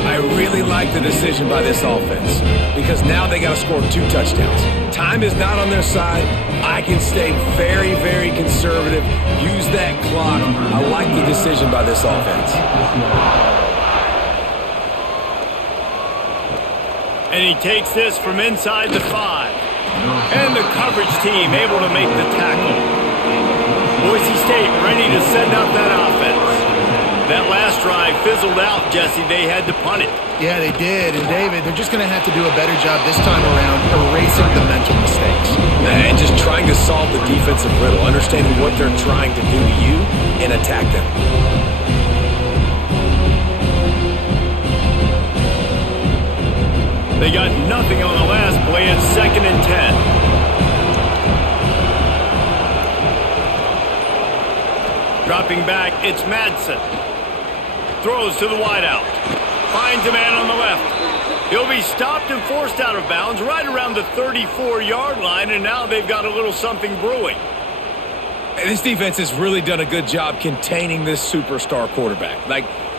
I really like the decision by this offense because now they got to score 2 touchdowns. Time is not on their side. I can stay very, very conservative. Use that clock. I like the decision by this offense. And he takes this from inside the 5. And the coverage team able to make the tackle. Boise State ready to send out that offense. That last drive fizzled out, Jesse. They had to punt it. Yeah, they did. And, David, they're just going to have to do a better job this time around erasing the mental mistakes. And just trying to solve the defensive riddle, understanding what they're trying to do to you and attack them. They got nothing on the last play. It's 2nd and 10. Dropping back, it's Madsen. Throws to the wideout. Finds a man on the left. He'll be stopped and forced out of bounds right around the 34-yard line, and now they've got a little something brewing. And this defense has really done a good job containing this superstar quarterback.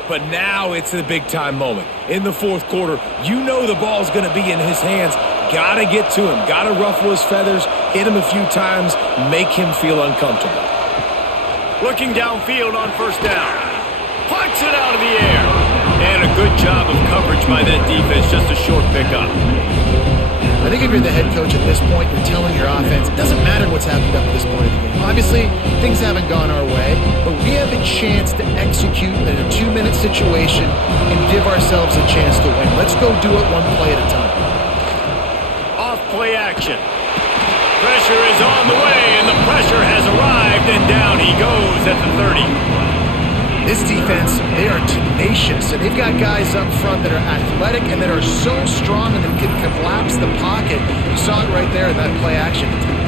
But now it's the big-time moment. In the fourth quarter, you know the ball's going to be in his hands. Got to get to him. Got to ruffle his feathers, hit him a few times, make him feel uncomfortable. Looking downfield on first down. Plucks it out of the air. And a good job of coverage by that defense. Just a short pickup. I think if you're the head coach at this point, you're telling your offense, it doesn't matter what's happened up to this point of the game. Obviously, things haven't gone our way, but we have a chance to execute in a 2-minute situation and give ourselves a chance to win. Let's go do it one play at a time. Off play action. Pressure is on the way, and the pressure has arrived, and down he goes at the 30. This defense, they are tenacious, and they've got guys up front that are athletic and that are so strong and that can collapse the pocket. You saw it right there in that play action attempt.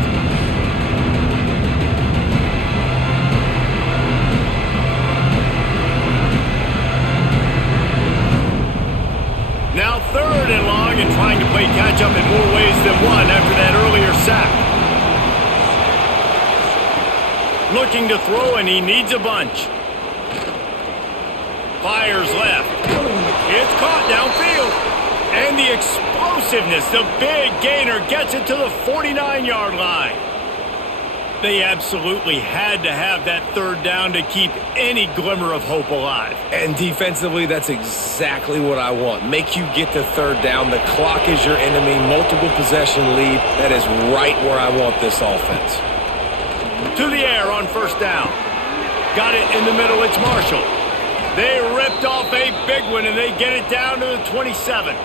Looking to throw, and he needs a bunch. Fires left. It's caught downfield. And the explosiveness, the big gainer gets it to the 49-yard line. They absolutely had to have that third down to keep any glimmer of hope alive. And defensively, that's exactly what I want. Make you get the third down. The clock is your enemy. Multiple possession lead. That is right where I want this offense. To the air on first down. Got it in the middle. It's Marshall. They ripped off a big one, and they get it down to the 27.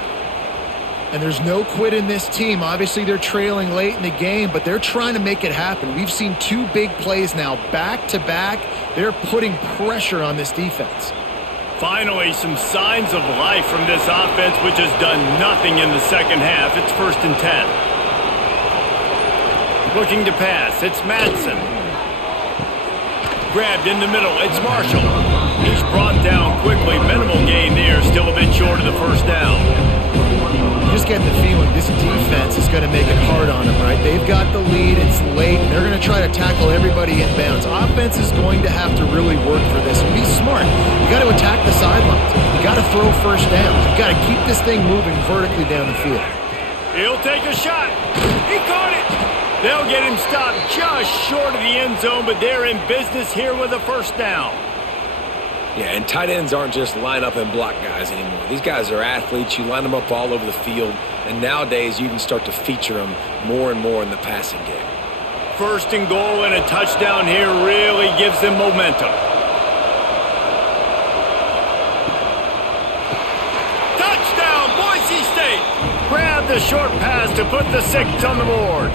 And there's no quit in this team. Obviously, they're trailing late in the game, but they're trying to make it happen. We've seen two big plays now, back-to-back. They're putting pressure on this defense. Finally, some signs of life from this offense, which has done nothing in the second half. It's 1st and 10. Looking to pass. It's Madsen. Grabbed in the middle. It's Marshall. He's brought down quickly. Minimal gain there. Still a bit short of the first down. You just get the feeling this defense is going to make it hard on them, right? They've got the lead. It's late. And they're going to try to tackle everybody in bounds. Offense is going to have to really work for this. And be smart. You got to attack the sidelines. You got to throw first downs. You got to keep this thing moving vertically down the field. He'll take a shot. He caught it. They'll get him stopped just short of the end zone, but they're in business here with a first down. Yeah, and tight ends aren't just line up and block guys anymore. These guys are athletes. You line them up all over the field, and nowadays you can start to feature them more and more in the passing game. 1st and goal, and a touchdown here really gives them momentum. Touchdown, Boise State! Grab the short pass to put the 6 on the board.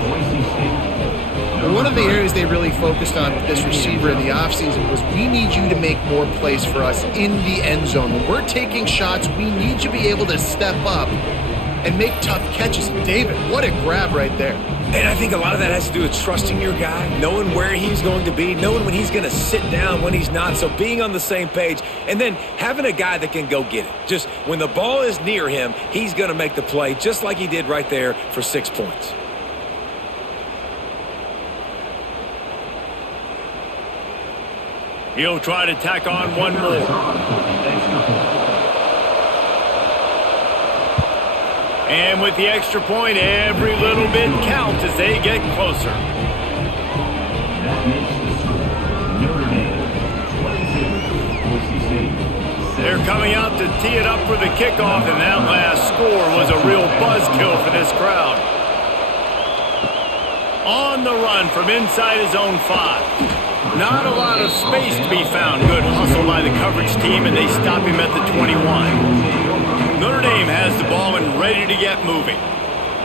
One of the areas they really focused on with this receiver in the offseason was we need you to make more plays for us in the end zone. When we're taking shots, we need you to be able to step up and make tough catches. And David, what a grab right there. And I think a lot of that has to do with trusting your guy, knowing where he's going to be, knowing when he's going to sit down, when he's not. So being on the same page, and then having a guy that can go get it. Just when the ball is near him, he's going to make the play just like he did right there for 6 points. He'll try to tack on one more. And with the extra point, every little bit counts as they get closer. They're coming out to tee it up for the kickoff, and that last score was a real buzzkill for this crowd. On the run from inside his own 5. Not a lot of space to be found. Good hustle by the coverage team, and they stop him at the 21. Notre Dame has the ball and ready to get moving.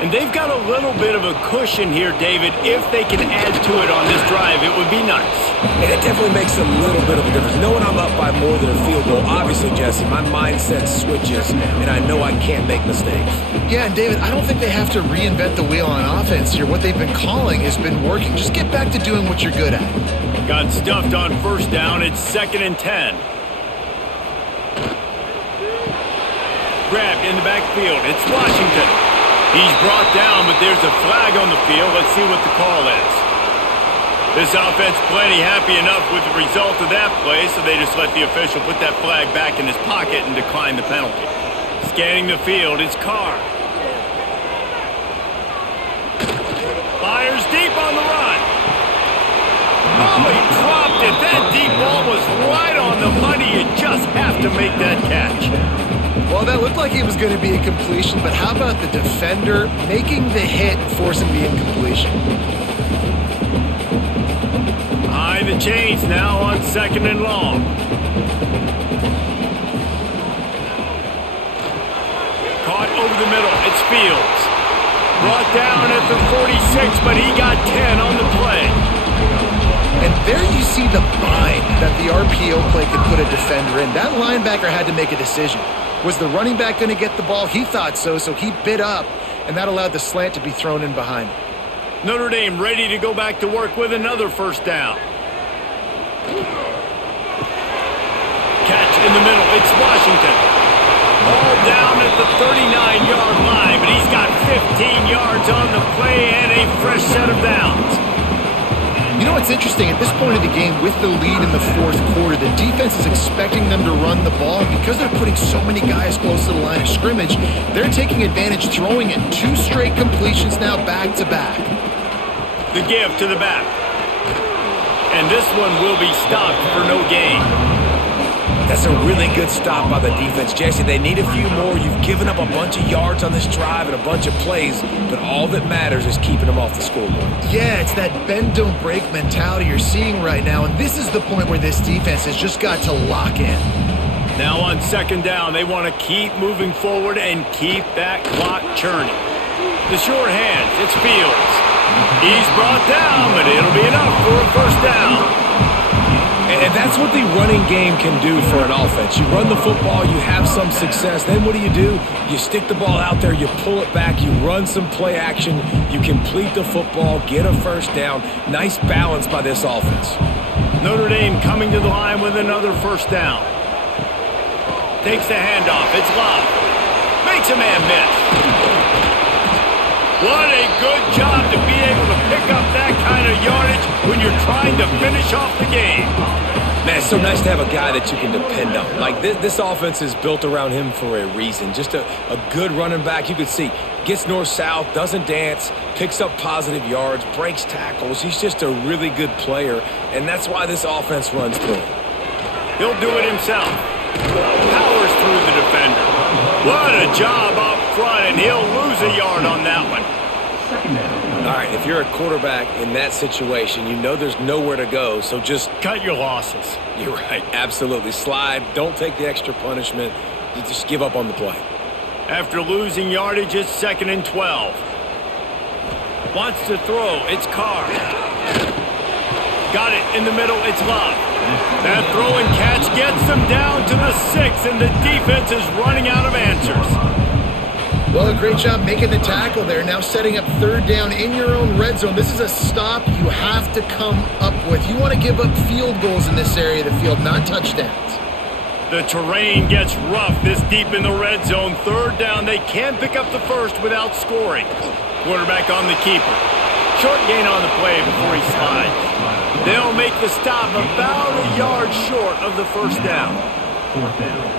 And they've got a little bit of a cushion here, David. If they can add to it on this drive, it would be nice. And it definitely makes a little bit of a difference. Knowing I'm up by more than a field goal, obviously, Jesse, my mindset switches, and I know I can't make mistakes. Yeah, and David, I don't think they have to reinvent the wheel on offense here. What they've been calling has been working. Just get back to doing what you're good at. Got stuffed on first down. It's 2nd and 10. Grabbed in the backfield. It's Washington. He's brought down, but there's a flag on the field. Let's see what the call is. This offense plenty happy enough with the result of that play, so they just let the official put that flag back in his pocket and decline the penalty. Scanning the field, it's Carr. Fires deep on the run. Oh, he dropped it. That deep ball was right on the money. You just have to make that catch. Well, that looked like it was going to be a completion, but how about the defender making the hit and forcing the incompletion? High the chains now on 2nd and long. Caught over the middle. It's Fields. Brought down at the 46, but he got 10 on the play. And there you see the bind that the RPO play could put a defender in. That linebacker had to make a decision. Was the running back going to get the ball? He thought so, so he bit up, and that allowed the slant to be thrown in behind. Notre Dame ready to go back to work with another first down. Catch in the middle. It's Washington. Ball down at the 39-yard line, but he's got 15 yards on the play and a fresh set of downs. You know what's interesting? At this point of the game, with the lead in the fourth quarter, the defense is expecting them to run the ball. And because they're putting so many guys close to the line of scrimmage, they're taking advantage, throwing it 2 straight completions now back-to-back. The give to the back. And this one will be stopped for no gain. That's a really good stop by the defense, Jesse. They need a few more. You've given up a bunch of yards on this drive and a bunch of plays, but all that matters is keeping them off the scoreboard. Yeah, it's that bend-don't-break mentality you're seeing right now, and this is the point where this defense has just got to lock in. Now on second down, they want to keep moving forward and keep that clock churning. The short hands, it's Fields. He's brought down, but it'll be enough for a first down. And that's what the running game can do for an offense. You run the football, you have some success. Then what do? You stick the ball out there, you pull it back, you run some play action, you complete the football, get a first down. Nice balance by this offense. Notre Dame coming to the line with another first down. Takes the handoff. It's Love. Makes a man miss. What a good job to be able to pick up that kind of yardage when you're trying to finish off the game. Man, it's so nice to have a guy that you can depend on. Like, this offense is built around him for a reason. Just a good running back. You can see, gets north-south, doesn't dance, picks up positive yards, breaks tackles. He's just a really good player, and that's why this offense runs through him. He'll do it himself. Powers through the defender. What a job up front, and he'll lose a yard on that one. All right, if you're a quarterback in that situation, you know there's nowhere to go, so just cut your losses. You're right, absolutely. Slide, don't take the extra punishment. You just give up on the play. After losing yardage, it's 2nd and 12. Wants to throw, it's Carr. Got it in the middle, it's Love. That throw and catch gets them down to the 6, and the defense is running out of answers. Well, a great job making the tackle there. Now setting up third down in your own red zone. This is a stop you have to come up with. You want to give up field goals in this area of the field, not touchdowns. The terrain gets rough this deep in the red zone. Third down, they can't pick up the first without scoring. Quarterback on the keeper. Short gain on the play before he slides. They'll make the stop about a yard short of the first down.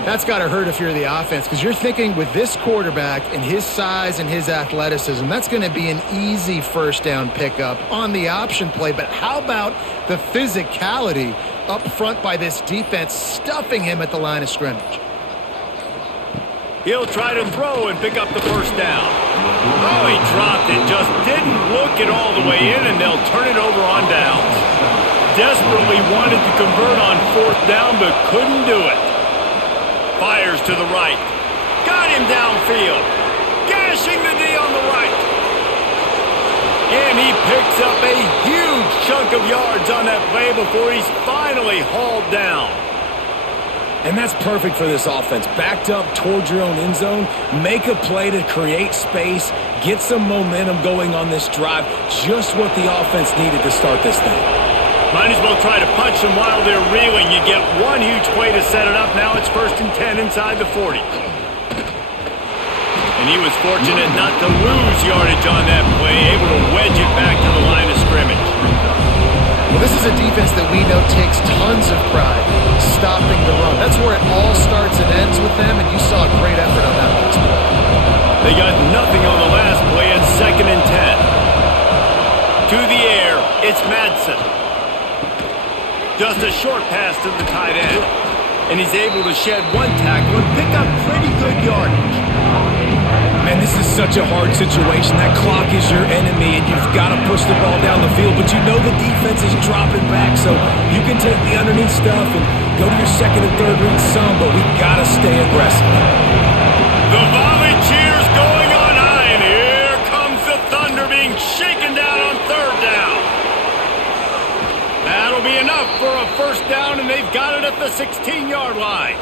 That's got to hurt if you're the offense, because you're thinking with this quarterback and his size and his athleticism, that's going to be an easy first down pickup on the option play. But how about the physicality up front by this defense, stuffing him at the line of scrimmage? He'll try to throw and pick up the first down. Oh, he dropped it. Just didn't look it all the way in, and they'll turn it over on downs. Desperately wanted to convert on fourth down, but couldn't do it. Fires to the right. Got him downfield. Gashing the D on the right. And he picks up a huge chunk of yards on that play before he's finally hauled down. And that's perfect for this offense. Backed up towards your own end zone, make a play to create space, get some momentum going on this drive. Just what the offense needed to start this thing. Might as well try to punch them while they're reeling. You get one huge play to set it up. Now it's 1st and 10 inside the 40. And he was fortunate not to lose yardage on that play, able to wedge it back to the line of scrimmage. Well, this is a defense that we know takes tons of pride stopping the run. That's where it all starts and ends with them, and you saw a great effort on that last play. They got nothing on the last play at 2nd and 10. To the air, it's Madsen. Just a short pass to the tight end. And he's able to shed one tackle and pick up pretty good yardage. Man, this is such a hard situation. That clock is your enemy, and you've got to push the ball down the field. But you know the defense is dropping back, so you can take the underneath stuff and go to your second and third read some, but we've got to stay aggressive. The volley cheers going on high, and here comes the thunder being shaken down on third down. That'll be enough for a first down, and they've got it at the 16-yard line.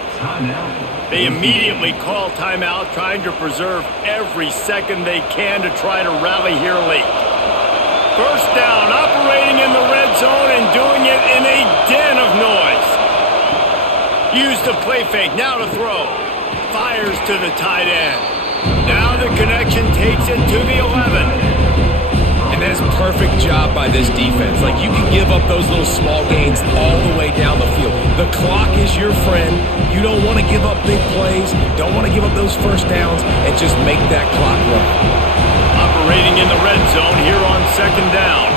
They immediately call timeout, trying to preserve every second they can to try to rally here late. First down, operating in the red zone and doing it in a den of noise. Use the play fake, now to throw. Fires to the tight end. Now the connection takes it to the 11. And that's a perfect job by this defense. Like, you can give up those little small gains all the way down the field. The clock is your friend. You don't want to give up big plays, don't want to give up those first downs, and just make that clock run. Operating in the red zone here on second down.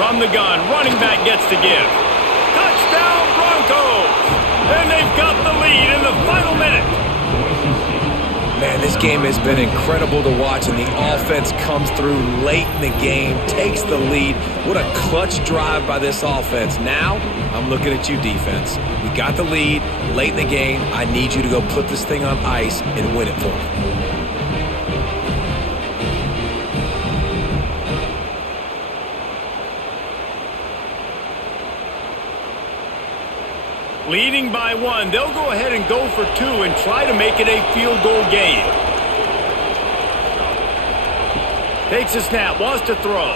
From the gun, running back gets to give. Touchdown Broncos! And they've got the lead in the final minute. Man, this game has been incredible to watch, and the offense comes through late in the game, takes the lead. What a clutch drive by this offense. Now, I'm looking at you, defense. We got the lead late in the game. I need you to go put this thing on ice and win it for me. Leading by 1, they'll go ahead and go for 2 and try to make it a field goal game. Takes a snap, wants to throw.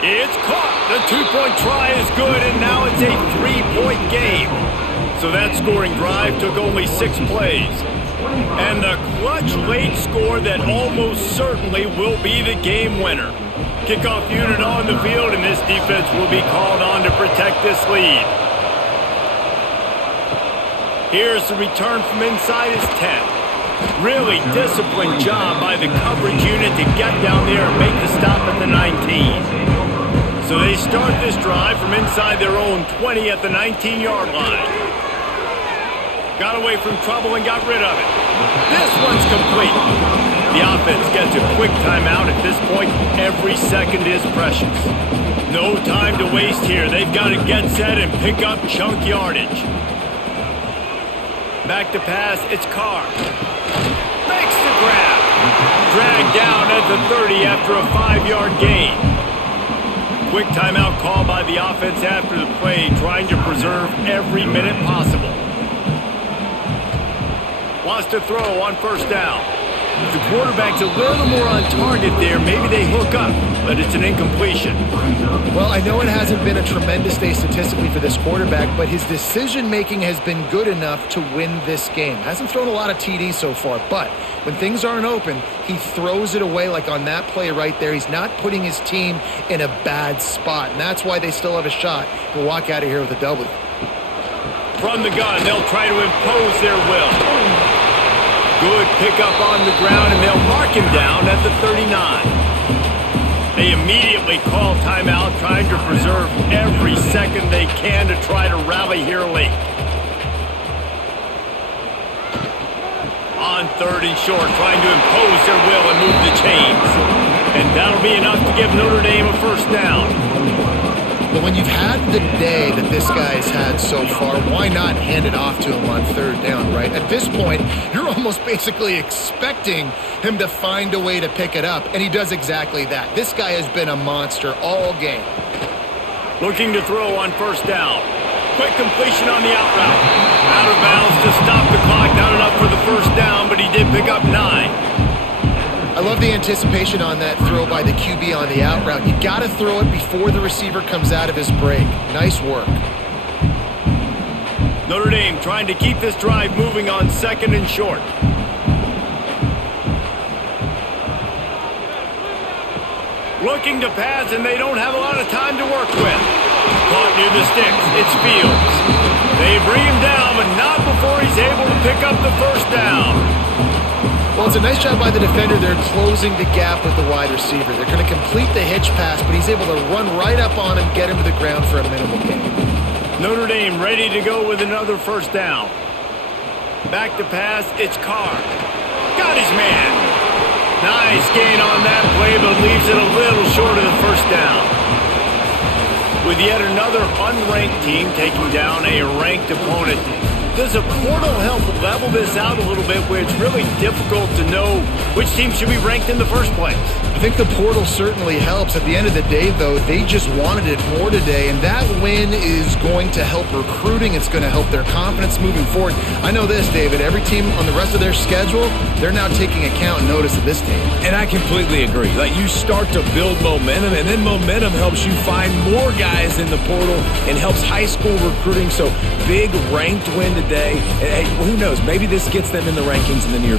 It's caught. The 2-point try is good, and now it's a 3-point game. So that scoring drive took only 6 plays. And the clutch late score that almost certainly will be the game winner. Kickoff unit on the field, and this defense will be called on to protect this lead. Here's the return from inside his 10. Really disciplined job by the coverage unit to get down there and make the stop at the 19. So they start this drive from inside their own 20 at the 19-yard line. Got away from trouble and got rid of it. This one's complete. The offense gets a quick timeout. At this point, every second is precious. No time to waste here. They've got to get set and pick up chunk yardage. Back to pass, it's Carr. Makes the grab. Dragged down at the 30 after a 5-yard gain. Quick timeout call by the offense after the play, trying to preserve every minute possible. Wants to throw on first down. If the quarterback's a little more on target there, maybe they hook up, but it's an incompletion. Well, I know it hasn't been a tremendous day statistically for this quarterback, but his decision-making has been good enough to win this game. Hasn't thrown a lot of TDs so far, but when things aren't open, he throws it away like on that play right there. He's not putting his team in a bad spot, and that's why they still have a shot to walk out of here with a W. From the gun, they'll try to impose their will. Good pickup on the ground, and they'll mark him down at the 39. They immediately call timeout, trying to preserve every second they can to try to rally here late. On 3rd and short, trying to impose their will and move the chains. And that'll be enough to give Notre Dame a first down. But when you've had the day that this guy's had so far, why not hand it off to him on 3rd down, right? At this point, you're almost basically expecting him to find a way to pick it up, and he does exactly that. This guy has been a monster all game. Looking to throw on first down. Quick completion on the out route. Out of bounds to stop the clock. Not enough for the first down, but he did pick up 9. I love the anticipation on that throw by the QB on the out route. You got to throw it before the receiver comes out of his break. Nice work. Notre Dame trying to keep this drive moving on 2nd and short. Looking to pass, and they don't have a lot of time to work with. Caught near the sticks. It's Fields. They bring him down, but not before he's able to pick up the first down. Well, it's a nice job by the defender. They're closing the gap with the wide receiver. They're going to complete the hitch pass, but he's able to run right up on him, get him to the ground for a minimal gain. Notre Dame ready to go with another first down. Back to pass, it's Carr. Got his man. Nice gain on that play, but leaves it a little short of the first down. With yet another unranked team taking down a ranked opponent, does a portal help level this out a little bit where it's really difficult to know which team should be ranked in the first place? I think the portal certainly helps. At the end of the day, though, they just wanted it more today, and that win is going to help recruiting. It's going to help their confidence moving forward. I know this, David. Every team on the rest of their schedule, they're now taking account and notice of this team. And I completely agree. Like, you start to build momentum, and then momentum helps you find more guys in the portal and helps high school recruiting. So big ranked win today. And, hey, who knows? Maybe this gets them in the rankings in the near future.